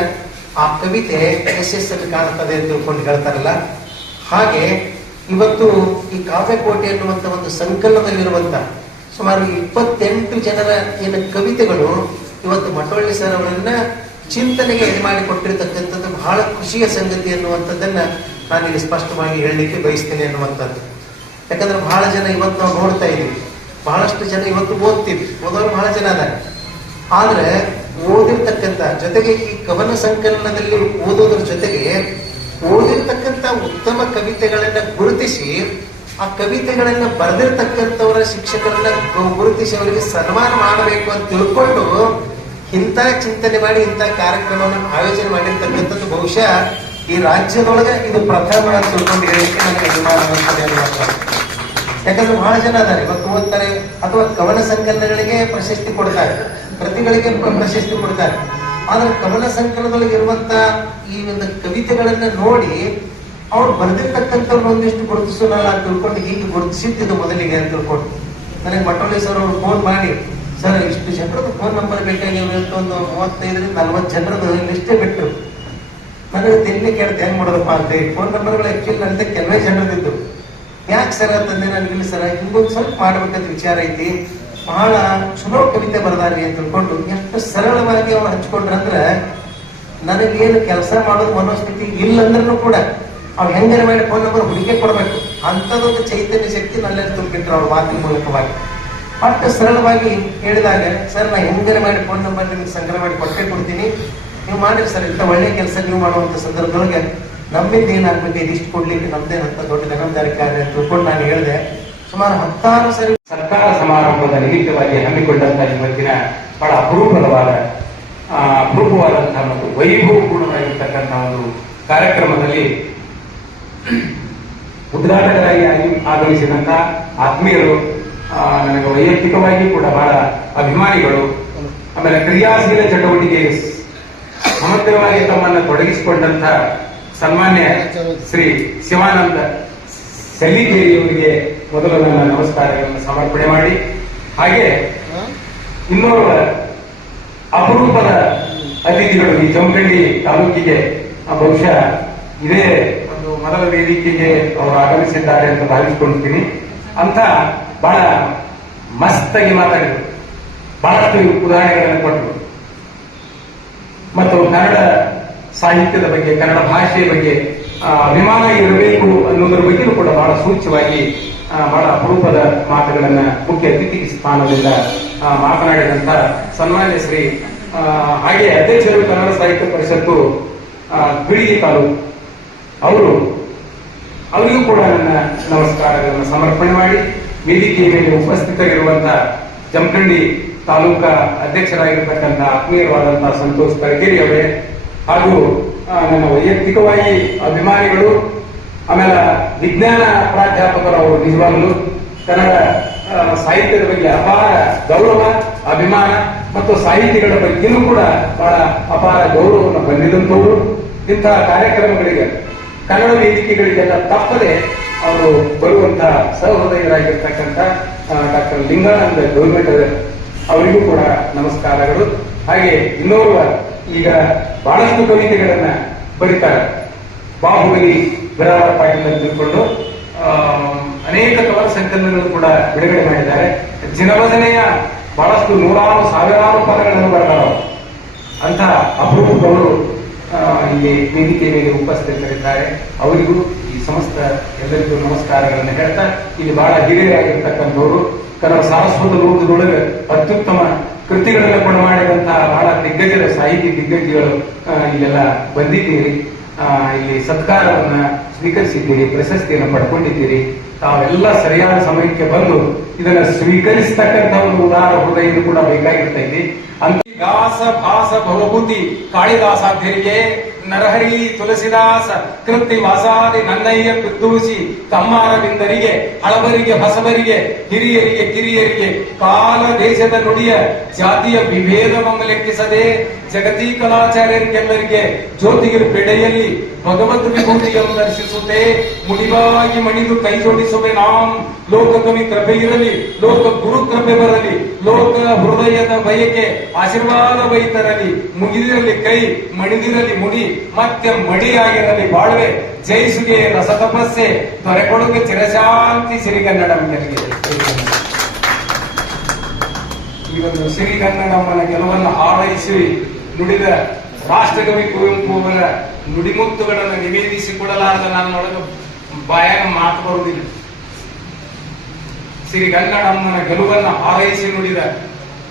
ಆ ಕವಿತೆ ಯಶಸ್ಸನ್ನು ಕಾಣುತ್ತದೆ ಅಂತ ತಿಳ್ಕೊಂಡು ಹೇಳ್ತಾರಲ್ಲ. ಹಾಗೆ ಇವತ್ತು ಈ ಕಾವ್ಯಕೋಟೆ ಎನ್ನುವಂತ ಒಂದು ಸಂಕಲನದಲ್ಲಿರುವಂತ ಸುಮಾರು 28 ಜನರ ಏನು ಕವಿತೆಗಳು ಇವತ್ತು ಮಟ್ಟವಳ್ಳಿ ಸರ್ ಅವರನ್ನ ಚಿಂತನೆಗೆ ಎಡೆ ಮಾಡಿ ಕೊಟ್ಟಿರ್ತಕ್ಕಂಥದ್ದು ಬಹಳ ಖುಷಿಯ ಸಂಗತಿ ಅನ್ನುವಂಥದ್ದನ್ನ ನಾನು ಇಲ್ಲಿ ಸ್ಪಷ್ಟವಾಗಿ ಹೇಳಲಿಕ್ಕೆ ಬಯಸ್ತೇನೆ ಅನ್ನುವಂಥದ್ದು. ಯಾಕಂದ್ರೆ ಬಹಳ ಜನ ಇವತ್ತು ನಾವು ನೋಡ್ತಾ ಇದ್ದೀವಿ, ಬಹಳಷ್ಟು ಜನ ಇವತ್ತು ಓದ್ತಿದ್ವಿ, ಓದೋರು ಬಹಳ ಜನ ಅದಾರೆ. ಆದ್ರೆ ಓದಿರ್ತಕ್ಕಂಥ ಜೊತೆಗೆ ಈ ಕವನ ಸಂಕಲನದಲ್ಲಿ ಓದೋದ್ರ ಜೊತೆಗೆ ಓದಿರ್ತಕ್ಕಂಥ ಉತ್ತಮ ಕವಿತೆಗಳನ್ನ ಗುರುತಿಸಿ ಆ ಕವಿತೆಗಳನ್ನ ಬರೆದಿರ್ತಕ್ಕಂಥವರ ಶಿಕ್ಷಕರನ್ನ ಗುರುತಿಸಿ ಅವರಿಗೆ ಸನ್ಮಾನ ಮಾಡಬೇಕು ಅಂತ ತಿಳ್ಕೊಂಡು ಇಂಥ ಚಿಂತನೆ ಮಾಡಿ ಇಂಥ ಕಾರ್ಯಕ್ರಮವನ್ನು ಆಯೋಜನೆ ಮಾಡಿರ್ತಕ್ಕಂಥದ್ದು ಬಹುಶಃ ಈ ರಾಜ್ಯದೊಳಗೆ ಇದು ಪ್ರಥಮ ಅಂತ ತಿಳ್ಕೊಂಡು ಹೇಳಲಿಕ್ಕೆ ನನಗೆ ಅಭಿಮಾನ ಅನಿಸ್ತದೆ ಅನ್ನುವಂಥ. ಯಾಕಂದ್ರೆ ಬಹಳ ಜನ ಅದಾರೆ ಇವತ್ತು ಓದ್ತಾರೆ ಅಥವಾ ಕವನ ಸಂಕಲನಗಳಿಗೆ ಪ್ರಶಸ್ತಿ ಕೊಡ್ತಾರೆ, ಕೃತಿಗಳಿಗೆ ಪ್ರಶಸ್ತಿ ಕೊಡ್ತಾರೆ. ಆದ್ರೆ ಕವನ ಸಂಕಲನದೊಳಗೆ ಇರುವಂತ ಈ ಒಂದು ಕವಿತೆಗಳನ್ನ ನೋಡಿ ಅವ್ರು ಬರೆದಿರ್ತಕ್ಕಂಥವ್ರು ಒಂದಿಷ್ಟು ಗುರುತಿಸೋಣ ಅಂತ ತಿಳ್ಕೊಂಡು ಹೀಗೆ ಗುರುತಿಸಿದ್ದು ಮೊದಲಿಗೆ ಅಂತ ತಿಳ್ಕೊಂಡು ನನಗೆ ಮಟ್ಟೊಳ್ಳಿ ಸರ್ ಅವ್ರು ಫೋನ್ ಮಾಡಿ, ಸರ್ ಇಷ್ಟು ಜನರದ್ದು ಫೋನ್ ನಂಬರ್ ಬೇಕಾಗಿವೆ ಅಂತ ಒಂದು 35-40 ಜನರದ್ದು ಲಿಸ್ಟೇ ಬಿಟ್ಟರು. ನನಗೆ ತಿನ್ನಿ ಕೇಳ್ತೆ ಹೆಂಗ್ ಮಾಡೋದಪ್ಪ ಅಂತ ಫೋನ್ ನಂಬರ್ಗಳು ಆಕ್ಚುಲಿ ಅಂತ ಕೆಲವೇ ಜನರದಿದ್ದು. ಯಾಕೆ ಸರ್ ಅಂತಂದ್ರೆ ನನಗಿಲ್ಲ ಸರ್ ಹಿಂಗೊಂದು ಸ್ವಲ್ಪ ಮಾಡ್ಬೇಕಂತ ವಿಚಾರ ಐತಿ, ಬಹಳ ಚಲೋ ಕವಿತೆ ಬರ್ದಾರಿ ಅಂತ ತಿಳ್ಕೊಂಡು ಎಷ್ಟು ಸರಳವಾಗಿ ಅವ್ರು ಹಂಚ್ಕೊಂಡ್ರಂದ್ರೆ ನನಗೇನು ಕೆಲಸ ಮಾಡೋದು ಮನೋಸ್ಥಿತಿ ಇಲ್ಲಂದ್ರೂ ಕೂಡ ಅವ್ರು ಹೆಂಗಾರ ಮಾಡಿ ಫೋನ್ ನಂಬರ್ ಹುಡುಕೆ ಕೊಡ್ಬೇಕು ಅಂತದೊಂದು ಚೈತನ್ಯ ಶಕ್ತಿ ನನ್ನಲ್ಲಿ ತುಂಬಿಟ್ರು ಅವ್ರ ಮಾತಿನ ಮೂಲಕವಾಗಿ. ಅಷ್ಟು ಸರಳವಾಗಿ ಹೇಳಿದಾಗ ಸರ್ ನಾ ಹೆಂಗಾರ ಮಾಡಿ ಫೋನ್ ನಂಬರ್ ನಿಮ್ಗೆ ಸಂಗ್ರಹ ಮಾಡಿ ಕೊಟ್ಟೆ ಕೊಡ್ತೀನಿ, ನೀವು ಮಾಡಿರಿ ಸರ್ ಇಂಥ ಒಳ್ಳೆ ಕೆಲಸ ನೀವು ಮಾಡುವಂತ ಸಂದರ್ಭದೊಳಗೆ ನಮ್ಮಿಂದ ಏನಾಗ್ಬೇಕು ಇದಿಷ್ಟು ಕೊಡ್ಲಿಕ್ಕೆ ನಮ್ದೇನಂತ ದೊಡ್ಡ ಜವಾಬ್ದಾರಿ ಕಾರ್ಯ ಅಂತ ತಿಳ್ಕೊಂಡು ನಾನು ಹೇಳಿದೆ. ಸುಮಾರು 16 ಸರಿ ಸರ್ಕಾರ ಸಮಾರಂಭದ ನಿಮಿತ್ತವಾಗಿ ಹಮ್ಮಿಕೊಂಡಂತಹ ಇವತ್ತಿನ ಬಹಳ ಅಪರೂಪವಾದಂತಹ ಮತ್ತು ವೈಭವಪೂರ್ಣವಾಗಿರ್ತಕ್ಕಂತಹ ಒಂದು ಕಾರ್ಯಕ್ರಮದಲ್ಲಿ ಉದ್ಘಾಟಕರಾಗಿ ಆಗಮಿಸಿದಂತ ಆತ್ಮೀಯರು, ನನಗೆ ವೈಯಕ್ತಿಕವಾಗಿ ಕೂಡ ಬಹಳ ಅಭಿಮಾನಿಗಳು, ಆಮೇಲೆ ಕ್ರಿಯಾಶೀಲ ಚಟುವಟಿಕೆಗೆ ಸಮಗ್ರವಾಗಿ ತಮ್ಮನ್ನು ತೊಡಗಿಸಿಕೊಂಡಂತ ಸನ್ಮಾನ್ಯ ಶ್ರೀ ಶಿವಾನಂದ ಸಲ್ಲಿಗೇರಿಯವರಿಗೆ ಮೊದಲು ನನ್ನ ನಮಸ್ಕಾರಗಳನ್ನು ಸಮರ್ಪಣೆ ಮಾಡಿ, ಹಾಗೆ ಇನ್ನೋರ್ವ ಅಪರೂಪದ ಅತಿಥಿಗಳು ಈ ಜಮಖಂಡಿ ತಾಲೂಕಿಗೆ ಬಹುಶಃ ಇದೇ ಒಂದು ಮೊದಲ ವೇದಿಕೆಗೆ ಅವರು ಆಗಮಿಸಿದ್ದಾರೆ ಅಂತ ಭಾವಿಸಿಕೊಳ್ತೀನಿ. ಅಂತ ಬಹಳ ಮಸ್ತಾಗಿ ಮಾತಾಡಿದರು, ಬಹಳಷ್ಟು ಉದಾಹರಣೆಗಳನ್ನು ಕೊಟ್ಟರು ಮತ್ತು ಕನ್ನಡ ಸಾಹಿತ್ಯದ ಬಗ್ಗೆ, ಕನ್ನಡ ಭಾಷೆಯ ಬಗ್ಗೆ ಅಭಿಮಾನ ಇರಬೇಕು ಅನ್ನೋದರ ಬಗ್ಗೆಯೂ ಕೂಡ ಬಹಳ ಸೂಚ್ಯವಾಗಿ ಬಹಳ ಅಪರೂಪದ ಮಾತುಗಳನ್ನ ಮುಖ್ಯ ಅತಿಥಿ ಸ್ಥಾನದಿಂದ ಮಾತನಾಡಿದಂತ ಸನ್ಮಾನ್ಯ ಶ್ರೀ ಹಾಗೆ ಅಧ್ಯಕ್ಷರು ಕನ್ನಡ ಸಾಹಿತ್ಯ ಪರಿಷತ್ತು ಬಿಳಿಗಿ ತಾಲೂಕು ಅವರಿಗೂ ಕೂಡ ನನ್ನ ನಮಸ್ಕಾರಗಳನ್ನು ಸಮರ್ಪಣೆ ಮಾಡಿ, ವೇದಿಕೆಯ ಮೇಲೆ ಉಪಸ್ಥಿತರಿರುವಂತಹ ಜಮಖಂಡಿ ತಾಲೂಕಾ ಅಧ್ಯಕ್ಷರಾಗಿರ್ತಕ್ಕಂಥ ಆತ್ಮೀಯವಾದಂತಹ ಸಂತೋಷ್ ಕಳಗೇರಿ ಅವರೇ, ಹಾಗೂ ನನ್ನ ವೈಯಕ್ತಿಕವಾಗಿ ಅಭಿಮಾನಿಗಳು, ಆಮೇಲೆ ವಿಜ್ಞಾನ ಪ್ರಾಧ್ಯಾಪಕರು, ಅವರು ನಿಜವಾಗಲೂ ಕನ್ನಡ ಸಾಹಿತ್ಯದ ಬಗ್ಗೆ ಅಪಾರ ಗೌರವ, ಅಭಿಮಾನ ಮತ್ತು ಸಾಹಿತಿಗಳ ಬಗ್ಗೆಯೂ ಕೂಡ ಬಹಳ ಅಪಾರ ಗೌರವವನ್ನು ಹೊಂದಿದಂತವರು. ಇಂತಹ ಕಾರ್ಯಕ್ರಮಗಳಿಗೆ ಕನ್ನಡ ವೇದಿಕೆಗಳಿಗೆಲ್ಲ ತಪ್ಪದೆ ಅವರು ಬರುವಂತಹ ಸಹೃದಯರಾಗಿರ್ತಕ್ಕಂಥ ಡಾಕ್ಟರ್ ಲಿಂಗಾನಂದ ಗೌರ್ಮೆಂಟ್ ಅವರಿಗೂ ಕೂಡ ನಮಸ್ಕಾರಗಳು. ಹಾಗೆ ಇನ್ನೋರ್ವ ಈಗ ಬಹಳಷ್ಟು ಕವಿತೆಗಳನ್ನ ಬರೀತಾರೆ, ಬಾಹುಬಲಿ ಬಿರಾವರ ಪಾಟೀಲ್ ಅಂತ ತಿಳ್ಕೊಂಡು ಅನೇಕ ಕವನ ಸಂಕಲನಗಳು ಕೂಡ ಬಿಡುಗಡೆ ಮಾಡಿದ್ದಾರೆ. ಜನವದನೆಯ ಬಹಳಷ್ಟು ನೂರಾರು ಸಾವಿರಾರು ಪದಗಳನ್ನು ಬರೆದಾರ. ಅಂತ ಅಪರೂಪದವರು ಇಲ್ಲಿ ವೇದಿಕೆ ಮೇಲೆ ಉಪಸ್ಥಿತರಿದ್ದಾರೆ. ಅವರಿಗೂ ಈ ಸಮಸ್ತ ಎಲ್ಲರಿಗೂ ನಮಸ್ಕಾರಗಳನ್ನು ಹೇಳ್ತಾ, ಇಲ್ಲಿ ಬಹಳ ಹಿರಿಯರಾಗಿರ್ತಕ್ಕಂಥವರು, ಕನ್ನಡ ಸಾರಸ್ವತ ಲೋಕದೊಳಗೆ ಅತ್ಯುತ್ತಮ ಕೃತಿಗಳನ್ನು ಕೂಡ ಮಾಡಿದಂತಹ ಬಹಳ ದಿಗ್ಗಜರ ಸಾಹಿತಿ ದಿಗ್ಗಜಗಳು ಇಲ್ಲೆಲ್ಲ ಬಂದಿದ್ದೀರಿ. ಇಲ್ಲಿ ಸತ್ಕಾರವನ್ನ ಸ್ವೀಕರಿಸಿದ್ದೀರಿ, ಪ್ರಶಸ್ತಿಯನ್ನು ಪಡ್ಕೊಂಡಿದ್ದೀರಿ. ತಾವೆಲ್ಲ ಸರಿಯಾದ ಸಮಯಕ್ಕೆ ಬಂದು ಇದನ್ನ ಸ್ವೀಕರಿಸತಕ್ಕಂಥ ಒಂದು ಉದಾರ ಹೃದಯ ಕೂಡ ಬೇಕಾಗಿರ್ತೈತಿ. ದಾಸ ಭಾಸ ಭವಭೂತಿ ಕಾಳಿದಾಸಾಧ್ಯರಿಗೆ ನರಹರಿ ತುಳಸಿದಾಸ ಕೃತಿ ವಾಸಾದಿ ನನ್ನಯ್ಯ ಕುದ್ದೂಸಿ ತಮ್ಮಾರವಿಂದರಿಗೆ ಹಳಬರಿಗೆ ಹೊಸಬರಿಗೆ ಹಿರಿಯರಿಗೆ ಕಿರಿಯರಿಗೆ ಕಾಲ ದೇಶದ ನುಡಿಯ ಜಾತಿಯ ವಿಭೇದವನ್ನು ಲೆಕ್ಕಿಸದೆ ಜಗತಿ ಕಲಾಚಾರ್ಯರಿಗೆಲ್ಲರಿಗೆ ಜ್ಯೋತಿಗಿರು ಪೆಡೆಯಲ್ಲಿ ಭಗವದ್ ವಿಭೂತಿಯನ್ನು ದರ್ಶಿಸುತ್ತೆ. ಮುಡಿವಾಗಿ ಮಣಿದು ಕೈ ಜೋಡಿಸುವೆ ನಾಂ. ಲೋಕ ಕವಿ ಕೃಪೆ ಇರಲಿ, ಲೋಕ ಗುರು ಕೃಪೆ ಬರಲಿ, ಲೋಕ ಹೃದಯದ ಬಯಕೆ ಆಶೀರ್ವಾದ ಬೈತರಲಿ. ಮುಗಿದಿರಲಿ ಕೈ, ಮಣಿದಿರಲಿ ಮುಡಿ, ಮತ್ತೆ ಮಡಿಯಾಗಿರಲಿ ಬಾಳ್ವೆ. ಜಯಿಸುಗೆ ರಸತಪಸ್ಸೆ, ದೊರೆಕೊಡುಗೆ ಚಿರಶಾಂತಿ ಸಿರಿಗನ್ನಡಂಗೆ. ಈ ಒಂದು ಸಿರಿಗನ್ನಡಮ್ಮನ ಗೆಲುವನ್ನು ಹಾರೈಸಿ ನುಡಿದ ರಾಷ್ಟ್ರಕವಿ ಕುವೆಂಪು ಅವರ ನುಡಿಮುತ್ತುಗಳನ್ನು ನಿವೇದಿಸಿಕೊಡಲಾರದ ನನ್ನೊಳಗೆ ಬಾಯಾಗ ಮಾತು ಬರುವುದಿಲ್ಲ. ಸಿರಿಗನ್ನಡಮ್ಮನ ಗೆಲುವನ್ನು ಹಾರೈಸಿ ನುಡಿದ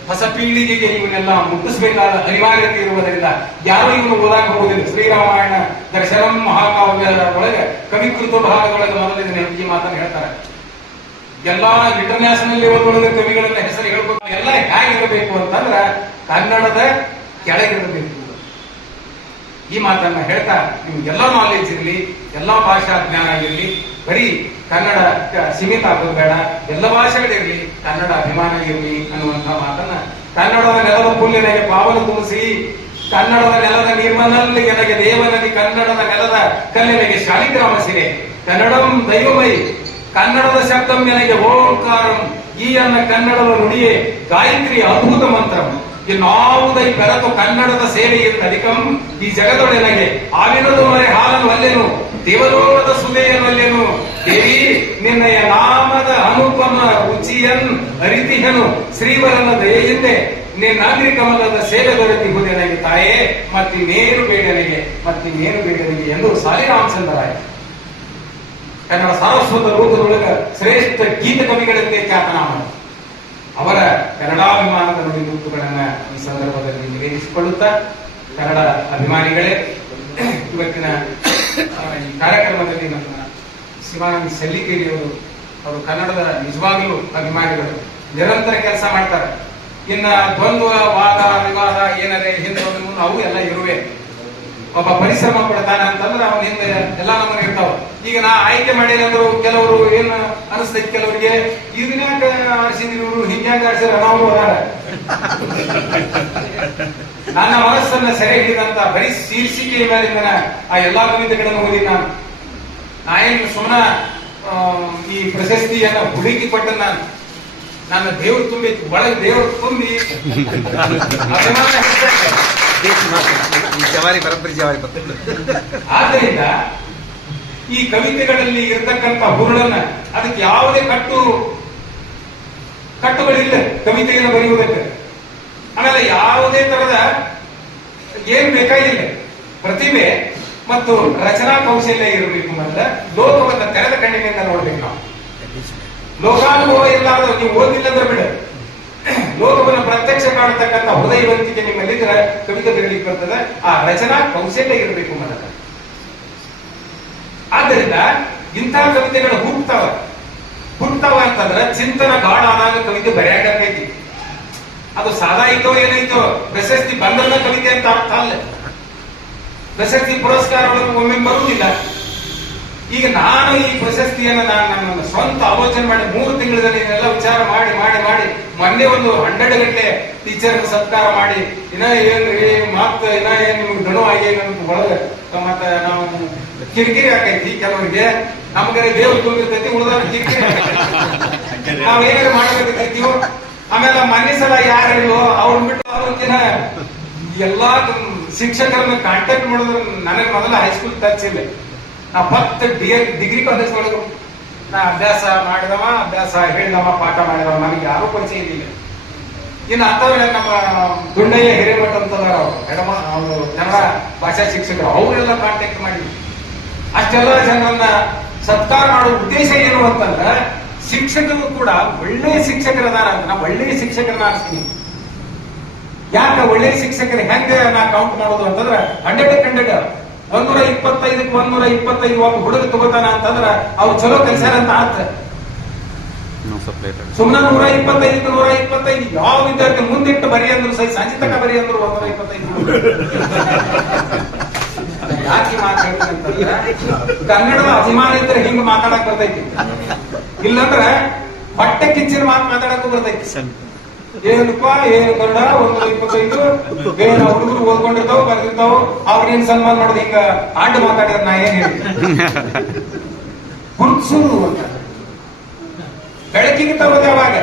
ಹೊಸ ಪೀಳಿಗೆಗೆ ಇವನ್ನೆಲ್ಲ ಮುಟ್ಟಿಸಬೇಕಾದ ಅನಿವಾರ್ಯತೆ ಇರುವುದರಿಂದ ಯಾರು ಇವನು ಓದಾಕ ಹೋಗುವುದಿಲ್ಲ. ಶ್ರೀರಾಮಾಯಣ ದರ್ಶನಂ ಮಹಾಕಾವ್ಯ ಒಳಗೆ ಕವಿಕೃತ ಭಾಗದೊಳಗೆ ಮೊದಲಿನ ಈ ಮಾತನ್ನು ಹೇಳ್ತಾರೆ. ಎಲ್ಲಾ ಇಂಟರ್ನ್ಯಾಷನಲ್ ಲೆವೆಲ್ ಒಳಗೆ ಕವಿಗಳನ್ನ ಹೆಸರು ಹೇಳ್ಬೇಕು. ಎಲ್ಲ ಹೇಗಿರಬೇಕು ಅಂತಂದ್ರ ಕನ್ನಡದ ಕೆಳಗಿರಬೇಕು. ಈ ಮಾತನ್ನ ಹೇಳ್ತಾ ನಿಮ್ಗೆಲ್ಲ ನಾಲೆಜ್ ಇರಲಿ, ಎಲ್ಲಾ ಭಾಷಾ ಜ್ಞಾನ ಇರಲಿ, ಬರೀ ಕನ್ನಡ ಸೀಮಿತ ಆಗೋದು ಬೇಡ, ಎಲ್ಲ ಭಾಷೆಗಳಿರಲಿ, ಕನ್ನಡ ಅಭಿಮಾನ ಇರಲಿ ಅನ್ನುವಂತಹ ಮಾತನ್ನ ಕನ್ನಡದ ನೆಲದ ಪುಲ್ಯನೆಗೆ ಪಾವನ ತುಂಬಿಸಿ, ಕನ್ನಡದ ನೆಲದ ನಿರ್ಮನಲ್ಲಿ ನನಗೆ ದೇವನದಿ, ಕನ್ನಡದ ನೆಲದ ಕಲ್ಲಿನೆಗೆ ಶಾಲಿಗ್ರಾಮ ಸಿರೆ, ಕನ್ನಡಂ ದೈವಮೈ, ಕನ್ನಡದ ಶಬ್ದಂ ನನಗೆ ಓಂಕಾರಂ, ಈ ಅನ್ನ ಕನ್ನಡದ ನುಡಿಯೇ ಗಾಯತ್ರಿ ಅದ್ಭುತ ಮಂತ್ರಂ, ಇನ್ನಾವುದೈ ಬೆರೆತು ಕನ್ನಡದ ಸೇವೆಯಿಂದ ಅಧಿಕಂ, ಈ ಜಗದೊಡೆನಗೆ ಆವಿನದು ಮರೆ ಹಾಲನ್ನು ಅಲ್ಲೆನು, ದೇವಲೋಕದ ಸುದೆಯನ್ನು ಅಲ್ಲೆನು, ದೇವಿ ನಿನ್ನಯ ನಾಮದ ಅನುಪಮ ರುಚಿಯನ್ ಅರಿತಿಹನು, ಶ್ರೀವರನ ದಯೆಯಿಂದೆ ನಿನ್ನ ಕಮಲದ ಸೇವೆ ದೊರೆತಿಹುದೆನಗೆ ತಾಯೇ, ಮತ್ತಿನ್ನೇನು ಬೇಡನಿಗೆ ಎಂದು ಸಾಲಿರಾಮಚಂದ್ರರಾಯ ಕನ್ನಡ ಸಾರಸ್ವತ ಲೋಕದೊಳಗ ಶ್ರೇಷ್ಠ ಗೀತ ಕವಿಗಳಂತೆ ಖ್ಯಾತನಾಮ ಅವರ ಕನ್ನಡಾಭಿಮಾನದ ನುಡಿ ಮುತ್ತುಗಳನ್ನ ಈ ಸಂದರ್ಭದಲ್ಲಿ ನಿವೇದಿಸಿಕೊಳ್ಳುತ್ತಾ, ಕನ್ನಡ ಅಭಿಮಾನಿಗಳೇ, ಇವತ್ತಿನ ಈ ಕಾರ್ಯಕ್ರಮದಲ್ಲಿ ನಮ್ಮ ಶಿವಾನಂದ ಸಲ್ಲಿಕೇರಿಯವರು ಅವರು ಕನ್ನಡದ ನಿಜವಾಗಲೂ ಅಭಿಮಾನಿಗಳು, ನಿರಂತರ ಕೆಲಸ ಮಾಡ್ತಾರೆ. ಇನ್ನ ದ್ವಂದ್ವ ವಾದ ವಿವಾದ ಏನರೇ ಹಿಂದೆ ಅವು ಎಲ್ಲ ಇರುವೆ. ಒಬ್ಬ ಪರಿಶ್ರಮ ಪಡ್ತಾನೆ ಅಂತಂದ್ರೆ ಅವನ ಹಿಂದೆ ಎಲ್ಲಾ ನಮೂನೆ ಇರ್ತಾವ. ಈಗ ನಾ ಆಯ್ಕೆ ಮಾಡಿಲ್ಲ ಅಂದ್ರು ಕೆಲವರು ಏನ್ ಅನಿಸ್ತೈತಿ, ಕೆಲವರಿಗೆ ಇದನ್ಯಾಕ ಆರಿಸಿದ್ರು ಇವರು ಹಿಂಗ್ಯಾಕ ಆರಿಸಿದ್ರು ಅನಾವರು ಅದಾರ. ನನ್ನ ಮನಸ್ಸನ್ನ ಸೆರೆ ಹಿಡಿದಂತ ಬರೀ ಶೀರ್ಷಿಕೆ ಮೇಲಿಂದ ಆ ಎಲ್ಲಾ ಕವಿತೆಗಳನ್ನು ಓದಿ ನಾ ಏನ್ ಸುಮ್ಮನ ಈ ಪ್ರಶಸ್ತಿಯನ್ನ ಹುಡುಕಿ ಕೊಟ್ಟ ನನ್ನ ದೇವ್ರು ತುಂಬಿ ಒಳಗೆ ದೇವ್ರು ತುಂಬಿ ಅಭಿಮಾನ ಆದ್ದರಿಂದ ಈ ಕವಿತೆಗಳಲ್ಲಿ ಇರತಕ್ಕಂತ ಹುರುಳನ್ನ ಅದಕ್ಕೆ ಯಾವುದೇ ಕಟ್ಟುಗಳಿಲ್ಲ ಕವಿತೆಯನ್ನು ಬರೆಯುವುದಕ್ಕೆ. ಆಮೇಲೆ ಯಾವುದೇ ತರದ ಏನ್ ಬೇಕಾಗಿಲ್ಲ, ಪ್ರತಿಭೆ ಮತ್ತು ರಚನಾ ಕೌಶಲ್ಯ ಇರಬೇಕು. ಮೊದಲ ಲೋಕವನ್ನ ತೆರೆದ ಕಣ್ಣಿನಿಂದ ನೋಡ್ಬೇಕು. ನಾವು ಲೋಕಾನುಭವ ಇಲ್ಲಾರ್ದ ನೀವು ಓದಿಲ್ಲ ಅಂದ್ರೆ ಬಿಡ, ಲೋಕವನ್ನು ಪ್ರತ್ಯಕ್ಷ ಕಾಣತಕ್ಕಂಥ ಹೃದಯವಂತಿಕೆ ನಿಮ್ಮಲ್ಲಿದ್ರೆ ಕವಿತೆ ಬರಲಿಕ್ಕೆ ಬರ್ತದೆ. ಆ ರಚನಾ ಕೌಶಲ್ಯ ಇರಬೇಕು ಮೊದಲ. ಆದ್ದರಿಂದ ಇಂತಹ ಕವಿತೆಗಳು ಹುಟ್ಟತಾವ ಅಂತಂದ್ರೆ ಚಿಂತನ ಗಾಢ ಆದಾಗ ಕವಿತೆ ಬರೆಯಾಗೈತಿ. ಅದು ಸಾದಾ ಐತೋ ಏನೈತೋ ಪ್ರಶಸ್ತಿ ಬಂದಲ್ಲ ಕವಿತೆ ಅಂತ ಅರ್ಥ ಅಲ್ಲ. ಪ್ರಶಸ್ತಿ ಪುರಸ್ಕಾರಗಳು ಒಮ್ಮೆ ಬರುವುದಿಲ್ಲ. ಈಗ ನಾನು ಈ ಪ್ರಶಸ್ತಿಯನ್ನು ನನ್ನ ಸ್ವಂತ ಆಲೋಚನೆ ಮಾಡಿ 3 ತಿಂಗಳಲ್ಲಿ ಎಲ್ಲ ವಿಚಾರ ಮಾಡಿ ಮಾಡಿ ಮಾಡಿ ಮೊನ್ನೆ ಒಂದು 100 ಗಂಟೆ ಟೀಚರ್ ಸತ್ಕಾರ ಮಾಡಿ ಇನ್ನ ಏನ್ರಿ ಇನ್ನ ಏನ್ ನಿಮ್ಗೆ ದಣು ಆಗಿ ಒಳಗೆ ಮತ್ತ ನಾವು ಕಿರಿಕಿರಿ ಆಕೈತಿ. ಕೆಲವರಿಗೆ ನಮ್ಗೆ ದೇವ್ರು ತುಂಬಿರ್ತೈತಿ, ಉಳಿದ ಕಿರಿಕಿರಿ ನಾವ್ ಏನಾದ್ರು ಮಾಡಬೇಕೈತಿವೋ. ಆಮೇಲೆ ಮೊನ್ನೆ ಸಲ ಯಾರು ಅವ್ರು ಬಿಟ್ಟು ಅವ್ರಕ್ಕಿನ ಎಲ್ಲಾ ಶಿಕ್ಷಕರನ್ನ ಕಾಂಟ್ಯಾಕ್ಟ್ ಮಾಡಿದ್ರು. ನನಗೆ ಮೊದಲ ಹೈಸ್ಕೂಲ್ ಟಚ್ ಇಲ್ಲ. ನಾ 10 ಡಿಗ್ರಿ ಕಾಲೇಜ್ ಒಳಗೆ ನಾ ಅಭ್ಯಾಸ ಮಾಡಿದವ, ಅಭ್ಯಾಸ ಹೇಳಿದವ, ಪಾಠ ಮಾಡಿದವ, ನನಗೆ ಯಾರು ಪರಿಚಯ ಇದ್ದಿಲ್ಲ. ಇನ್ನು ಅಂತವ್ರೆ ನಮ್ಮ ದುಂಡಯ್ಯ ಹಿರೇಮಠ ಅಂತಂದಾರ ಅವರು ಕನ್ನಡ ಭಾಷಾ ಶಿಕ್ಷಕರು, ಅವರೆಲ್ಲ ಕಾಂಟ್ಯಾಕ್ಟ್ ಮಾಡಿದ್ವಿ. ಅಷ್ಟೆಲ್ಲ ಜನರನ್ನ ಸತ್ಕಾರ ಮಾಡೋ ಉದ್ದೇಶ ಏನು ಅಂತಂದ್ರೆ ಶಿಕ್ಷಕರು ಕೂಡ ಒಳ್ಳೆಯ ಶಿಕ್ಷಕರದಾರ ಅಂತ. ನಾ ಒಳ್ಳೆಯ ಶಿಕ್ಷಕರನ್ನ ಆರಿಸ್ತೀನಿ. ಯಾಕೆ ಒಳ್ಳೆಯ ಶಿಕ್ಷಕರು ಹೆಂಗೆ ನಾ ಕೌಂಟ್ ಮಾಡೋದು ಅಂತಂದ್ರೆ 100 125ಕ್ಕೆ 125 ಒಬ್ಬ ಹುಡುಗ ತಗೋತಾನ ಅಂತಂದ್ರ ಅವ್ರು ಚಲೋ ಕಲ್ಸ್ಯಾರ ಅಂತ ಆತ. ಸುಮ್ಮನೆ 125ಕ್ಕೆ 125 ಯಾವ ವಿದ್ಯಾರ್ಥಿ ಮುಂದಿಟ್ಟು ಬರಿ ಅಂದ್ರು ಸೈ ಸಂಜೆ ತಕ ಬರಿ ಅಂದ್ರು 125. ಯಾಕೆ ಮಾತಾಡ್ತೀನಿ ಅಂತಂದ್ರೆ ಕನ್ನಡದ ಅಭಿಮಾನ ಇದ್ರೆ ಹಿಂಗ್ ಮಾತಾಡಕ್ ಬರ್ತೈತಿ. ಇಲ್ಲಂದ್ರ ಹೊಟ್ಟೆ ಕಿಚ್ಚಿನ ಮಾತಾಡಕ್ ಬರ್ತೈತಿ. ಏನಪ್ಪಾ ಏನು ಕನ್ನಡ 125 ಏನ ಹುಡುಗರು ಓದ್ಕೊಂಡಿರ್ತಾವ ಬರ್ದಿರ್ತಾವ ಅವ್ರೇನ್ ಸನ್ಮಾನ ಮಾಡೋದು ಹಿಂಗ ಆಟ ಮಾತಾಡಿದ್ರೆ ನಾ ಏನ್ ಹೇಳಿ ಗುರುತಿಸೋದು ಅಂತ ಬೆಳಕಿಗೆ ತಗೋದು. ಯಾವಾಗ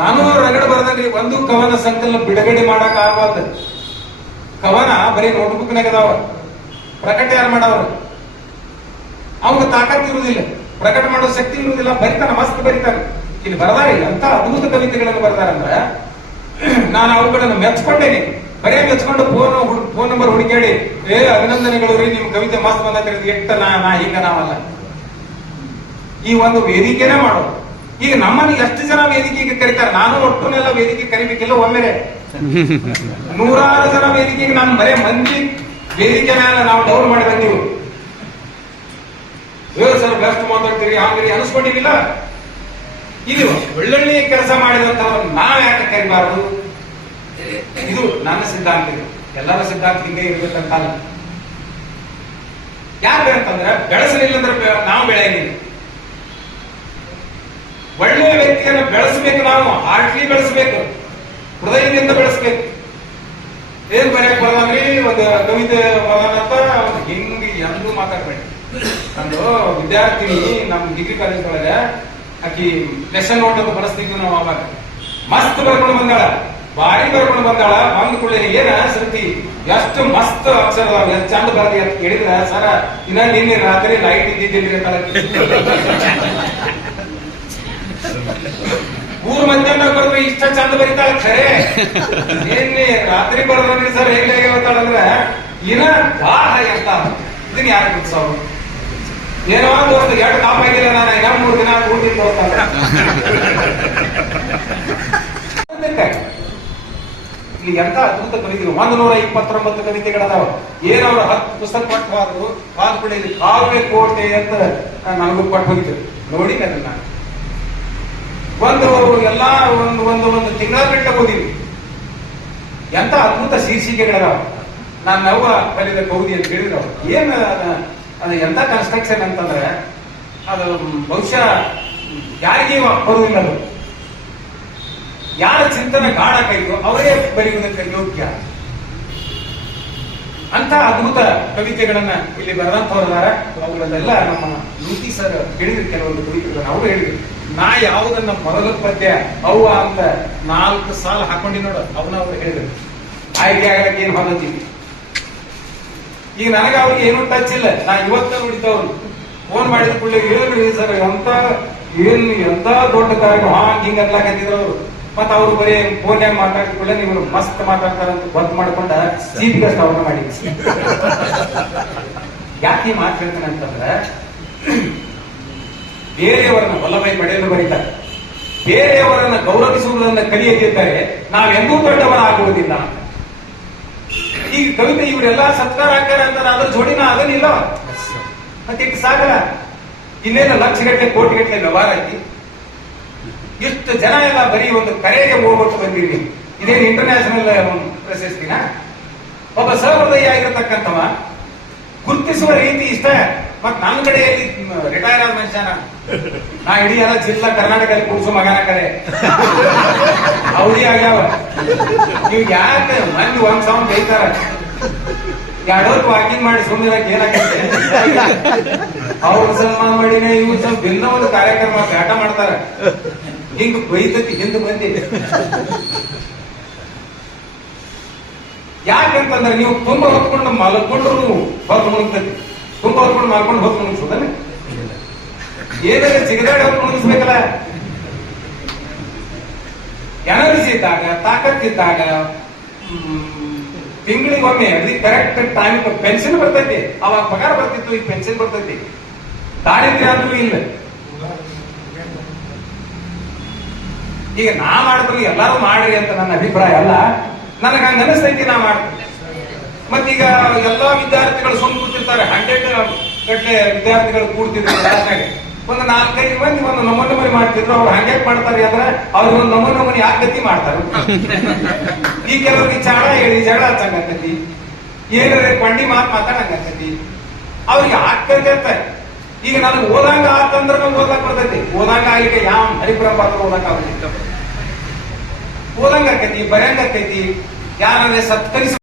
ನಾನು ರಗಡ ಬರದಲ್ಲಿ ಒಂದು ಕವನ ಸಂಕಲನ ಬಿಡುಗಡೆ ಮಾಡಕ್ ಆಗವಲ್ದು. ಕವನ ಬರೀ ನೋಟ್ಬುಕ್ನಾಗ ಅದಾವ, ಪ್ರಕಟ ಯಾರು ಮಾಡವ್ರು ಅವಾಗ ತಾಕತ್ ಇರುವುದಿಲ್ಲ, ಪ್ರಕಟ ಮಾಡೋ ಶಕ್ತಿ ಇರುವುದಿಲ್ಲ. ಬರಿತಾನ, ಮಸ್ತ್ ಬರಿತಾನೆ. ಇಲ್ಲಿ ಬರದಾರ ಅಂತ ಅದ್ಭುತ ಕವಿತೆಗಳನ್ನು ಬರದಾರಂದ್ರ ನಾನು ಅವುಗಳನ್ನು ಮೆಚ್ಕೊಂಡೇನೆ. ಬರೇ ಮೆಚ್ಕೊಂಡು ಫೋನ್ ನಂಬರ್ ಹುಡುಕಾಡಿ ಅಭಿನಂದನೆಗಳು ರೀ ನಿಮ್ ಕವಿತೆ ಮಸ್ತ್ ಬಂದ ಎಟ್ಟ ನಾ ಹಿಂಗ ನಾವಲ್ಲ. ಈ ಒಂದು ವೇದಿಕೆನೇ ಮಾಡೋದು ಈಗ ನಮ್ಮನ್ನು ಎಷ್ಟು ಜನ ವೇದಿಕೆಗೆ ಕರೀತಾರೆ? ನಾನು ಒಟ್ಟುನೆಲ್ಲ ವೇದಿಕೆ ಕರಿಬೇಕಿಲ್ಲ ಒಮ್ಮೆಲೆ. 100 ಜನ ವೇದಿಕೆಗೆ ನಾನು ಬರೇ ಮಂದಿ ವೇದಿಕೆ ಮೇಲೆ ನಾವು ಡೌನ್ ಮಾಡಿ ಬಂದೀವಿ. ಸರ್ ಬೆಸ್ಟ್ ಮಾತಾಡ್ತೀರಿ ಹಂಗ್ರಿ ಅನಿಸ್ಕೊಂಡಿವಿಲ್ಲ. ಇದು ಒಳ್ಳೊಳ್ಳೆ ಕೆಲಸ ಮಾಡಿದಂತವ್ರು ನಾವ್ ಯಾಕೆ ಕರಿಬಾರ್ದು? ಇದು ನನ್ನ ಸಿದ್ಧಾಂತ. ಇದು ಎಲ್ಲರ ಸಿದ್ಧಾಂತ ಹಿಂಗೆ ಇರ್ಬೇಕಂತಲ್ಲ. ಯಾಕೆ ಅಂತಂದ್ರೆ ಬೆಳೆಸಲಿಲ್ಲ ಅಂದ್ರೆ ನಾವು ಬೆಳೆಯಲಿಲ್ಲ. ಒಳ್ಳೆಯ ವ್ಯಕ್ತಿಯನ್ನು ಬೆಳೆಸಬೇಕು, ನಾವು ಹಾರ್ಟ್ಲಿ ಬೆಳೆಸಬೇಕು, ಹೃದಯದಿಂದ ಬೆಳೆಸಬೇಕು. ಏನ್ ಬರೆಯಕ್ ಬರದ್ರಿ ಒಂದು ಕವಿತೆ ಬರೋದಂತ ಹಿಂಗೆ ಎಂದೂ ಮಾತಾಡ್ಬೇಡಿ. ಒಂದು ವಿದ್ಯಾರ್ಥಿನಿ ನಮ್ ಡಿಗ್ರಿ ಕಾಲೇಜ್ ಒಳಗೆ ಆಕಿ ಲೆಸನ್ ನೋಟ್ ಅಂತ ಬಳಸ್ತಿದ್ವಿ ನಾವು. ಅವಾಗ ಮಸ್ತ್ ಬರ್ಕೊಂಡು ಬಂದಾಳ, ಭಾರಿ ಬರ್ಕೊಂಡು ಬಂದಾಳ. ಬಂದ್ ಕೂಡಲೇ ಏನ ಸೃತಿ ಎಷ್ಟು ಮಸ್ತ್ ಅಕ್ಷರ ಎಷ್ಟು ಚಂದ ಬರದಿ ಅಂತ ಕೇಳಿದ್ರ, ಸರ ಇನ್ನ ನಿನ್ನೆ ರಾತ್ರಿ ಲೈಟ್ ಇದ್ದಿದ್ದಿಲ್ರಿ ಊರ್ ಮಧ್ಯಾಹ್ನ ಬರೆದ್ರೆ ಇಷ್ಟ ಚಂದ ಬರೀತಾಳ. ಖರೆ ಏನ್ ರಾತ್ರಿ ಬರೋದ್ರಿ ಸರ್ ಹೇಗೆ ಹೇಳ್ತಾಳಂದ್ರ ಇನ್ನ ದಾಹ ಅಂತ. ಇದನ್ನ ಯಾರು ಗುರ್ಸವ್? ಏನೋ ದೋಸ್ತ ಎರಡು ಕಾಪ ಆಗಿಲ್ಲ, ನಾನು ಈಗ 3 ದಿನ ಕೂಡ್ತೀನಿ ಹೋಗ್ತಾನೆ. ಇಲ್ಲಿ ಎಂತ ಅದ್ಭುತ ಕವಿತೆಗಳು, 129 ಕವಿತೆಗಳದಾವ. ಏನವ್ರು 10 ಪುಸ್ತಕ ಕೊಟ್ಟು ಹೋದ್ರು, ಕೂಡ ಇಲ್ಲಿ ಕಾವ್ಯ ಕೋಟೆ ಅಂತ ನನಗೂ ಕೊಟ್ಟು ಹೋಗಿದ್ರು. ನೋಡಿ ಅದನ್ನ ಎಲ್ಲಾ ಒಂದು ತಿಂಗಳ ಬಿಟ್ಟ ಓದಿವಿ. ಎಂತ ಅದ್ಭುತ ಶೀರ್ಷಿಕೆಗಳದಾವ. ನಾನು ನವ್ವ ಬಲಿದ ಕೌದಿ ಅಂತ ಹೇಳಿದ್ರು. ಏನ್ ಅದು ಎಂತ ಕನ್ಸ್ಟ್ರಕ್ಷನ್ ಅಂತಂದ್ರೆ ಅದು ಬಹುಶಃ ಯಾರಿಗೆ ಬರುವುದಿಲ್ಲ. ಅದು ಯಾರ ಚಿಂತನೆ ಗಾಢ ಕೈಗೋ ಅವರೇ ಬರೆಯುವುದಕ್ಕೆ ಯೋಗ್ಯ. ಅಂತ ಅದ್ಭುತ ಕವಿತೆಗಳನ್ನ ಇಲ್ಲಿ ಬರೆದಂತವರಿದ್ದಾರೆ. ಅವುಗಳನ್ನೆಲ್ಲ ನಮ್ಮ ನೀತಿ ಸರ್ ಹೇಳಿದ್ರು. ಕೆಲವೊಂದು ಕವಿತೆಗಳನ್ನ ಅವರು ಹೇಳಿದ್ರು. ನಾ ಯಾವುದನ್ನ ಮೊದಲ ಪದ್ಯ ಅವ್ವ ಅಂತ 4 ಸಾಲ ಹಾಕೊಂಡಿ ನೋಡು, ಅವನ್ನ ಅವ್ರು ಹೇಳಿದ್ರು. ಆಯ್ಕೆ ಆಗಕ್ಕೆ ಏನ್ ಹೊಂದತೀವಿ. ಈಗ ನನಗೆ ಅವ್ರಿಗೆ ಏನು ಟಚ್ ಇಲ್ಲ. ನಾ ಇವತ್ತ ನೋಡಿದ್ದವ್ರು ಫೋನ್ ಮಾಡಿದ ಕೂಡಲೇ ಹೇಳ್ರಿ ಸರ್ ಎಂತ ದೊಡ್ಡ ಕಾರ್ಯಕ್ರಮ ಹಿಂಗ ಅನ್ಲಾಕತ್ತಿದ್ರು ಅವರು. ಮತ್ತ ಅವ್ರು ಬರೀ ಫೋನ್ಯಾಗ ಮಾತಾಡಿದ ಕೂಡಲೇ ನೀವು ಮಸ್ತ್ ಮಾತಾಡ್ತಾರಂತ ಗೊತ್ತು ಮಾಡ್ಕೊಂಡ ಚೀಫ್ಗೆಸ್ಟ್ ಅವ್ರನ್ನ ಮಾಡಿ. ಯಾಕೆ ಮಾತು ಹೇಳ್ತಾನೆ ಅಂತಂದ್ರೆ, ಬೇರೆಯವರನ್ನ ವಲ್ಲಭಾಯಿ ಪಟೇಲ್ ಬರೀತಾರೆ, ಬೇರೆಯವರನ್ನ ಗೌರವಿಸುವುದನ್ನ ಕಲಿಯದಿದ್ದರೆ ನಾವೆಂದೂ ದೊಡ್ಡವರಾಗುವುದಿಲ್ಲ. ಈಗ ಕವಿತೆ ಇವರೆಲ್ಲ ಸತ್ಕಾರ ಹಾಕ್ತಾರೆ ಅಂತ ಅದ್ರ ಜೋಡಿನ ಅದನ್ನಿಲ್ಲ. ಮತ್ತೆ ಇಟ್ಟು ಸಾಕಲ್ಲ, ಇನ್ನೇನು ಲಕ್ಷಗಟ್ಟಲೆ ಕೋಟಿಗಟ್ಟಲೆ ವ್ಯವಹಾರ ಐತಿ. ಇಷ್ಟು ಜನ ಎಲ್ಲ ಬರೀ ಒಂದು ಕರೆಗೆ ಹೋಗ್ಬಿಟ್ಟು ಬಂದಿರಿ. ಇದೇನು ಇಂಟರ್ನ್ಯಾಷನಲ್ ಪ್ರಶಸ್ತಿನ? ಒಬ್ಬ ಸಹೃದಯ ಆಗಿರತಕ್ಕಂಥವ ಗುರುತಿಸುವ ರೀತಿ ಇಷ್ಟ. ಮತ್ ನನ್ನ ಕಡೆಯಲ್ಲಿ ರಿಟೈರ್ ಆದ ಮನುಷ್ಯನ ನಾ ಇಡೀ ಎಲ್ಲ ಜಿಲ್ಲಾ ಕರ್ನಾಟಕದಲ್ಲಿ ಕೂರ್ಸು ಮಗನ ಕಡೆ ಅವಳಿ ಆಗ್ಯಾವ. ನೀವು ಯಾಕೆ ಮಂದಿ ಒಂದ್ ಸೌಂಡ್ ಬೈತಾರ, 2 ಹೊತ್ತು ವಾಕಿಂಗ್ ಮಾಡಿ ಸುಮ್ಮನೆ ಏನಾಗತ್ತೆ? ಅವ್ರ ಸನ್ಮಾನ ಮಾಡಿನೇ ಇವ್ರು ಸ್ವಲ್ಪ ಭಿನ್ನ ಒಂದು ಕಾರ್ಯಕ್ರಮ ಬ್ಯಾಟ ಮಾಡ್ತಾರ. ಹಿಂಗ್ ಬೈತತಿ ಹಿಂದ್ ಬಂದಿ. ಯಾಕಂತಂದ್ರೆ ನೀವು ತುಂಬಾ ಹೊತ್ಕೊಂಡು ಮಲ್ಕೊಂಡ್ರು ಹೊತ್ತು ಮುಳುಗ್ತತಿ. ತುಂಬಾ ಹೊತ್ಕೊಂಡು ಮಲ್ಕೊಂಡು ಹೊತ್ತು ಮುಳುಗಿಸೋದಲ್ಲ, ಏನಾದ್ರೆ ಸಿಗರೇಟ್ ಹೊತ್ತು ಮುಳುಗಿಸ್ಬೇಕಲ್ಲ. ಎನರ್ಜಿ ಇದ್ದಾಗ, ತಾಕತ್ತಿದ್ದಾಗ, ತಿಂಗಳಿಗೊಮ್ಮೆ ಅದಕ್ಕೆ ಕರೆಕ್ಟ್ ಟೈಮ್ ಪೆನ್ಷನ್ ಬರ್ತೈತಿ. ಅವಾಗ ಪಗಾರ ಬರ್ತಿತ್ತು, ಈಗ ಪೆನ್ಷನ್ ಬರ್ತೈತಿ. ದಾರಿದ್ರ್ಯ ಆದ್ರೂ ಇಲ್ಲ. ಈಗ ನಾ ಮಾಡಿದ್ರು ಎಲ್ಲಾರು ಮಾಡ್ರಿ ಅಂತ ನನ್ನ ಅಭಿಪ್ರಾಯ ಅಲ್ಲ. ನನಗೆ ಹಂಗ ಅನಿಸ್ತೈತಿ, ನಾ ಮಾಡ್ತೀನಿ. ಮತ್ತೀಗ ಎಲ್ಲಾ ವಿದ್ಯಾರ್ಥಿಗಳು ಸುಮ್ ಕೂತಿರ್ತಾರೆ. 100 ಗಟ್ಟಲೆ ವಿದ್ಯಾರ್ಥಿಗಳು ಕೂಡ್ತಿದ್ರು ಕ್ಲಾಸ್ನಾಗ. ಒಂದು 4-5 ಮಂದಿ ಒಂದು ನಮೂನೆ ಮಾಡ್ತಿದ್ರು. ಅವ್ರು ಹಂಗೆ ಮಾಡ್ತಾರೆ ಅಂದ್ರೆ ಅವ್ರಿಗೆ ಒಂದು ನಮೂನೆ ಯಾಕೆ ಮಾಡ್ತಾರೆ. ಈ ಕೆಲವ್ರಿಗೆ ಚಾಳ ಹೇಳಿ ಜಗಳ ಹಚ್ಚಂಗತಿ, ಏನಾರ ಕೊಂಡಿ ಮಾತಾಡಂಗತಿ. ಅವ್ರಿಗೆ ಆಗ್ತೈತೆ. ಈಗ ನನಗೆ ಓದಂಗ ಆತಂದ್ರೆ ನಾವು ಓದಕ್ ಬರ್ತೈತಿ. ಓದಂಗ ಆಗ್ಲಿಕ್ಕೆ ಯಾವ ಹರಿಪುರ ಪಾತ್ರ ಓದಕ್ ಆಗುತ್ತೆ? ಓದಂಗ ಆಕೈತಿ, ಬರೆಯಂಗ ಆಕೈತಿ. ಯಾರನ್ನೇ ಸತ್ಕರಿಸ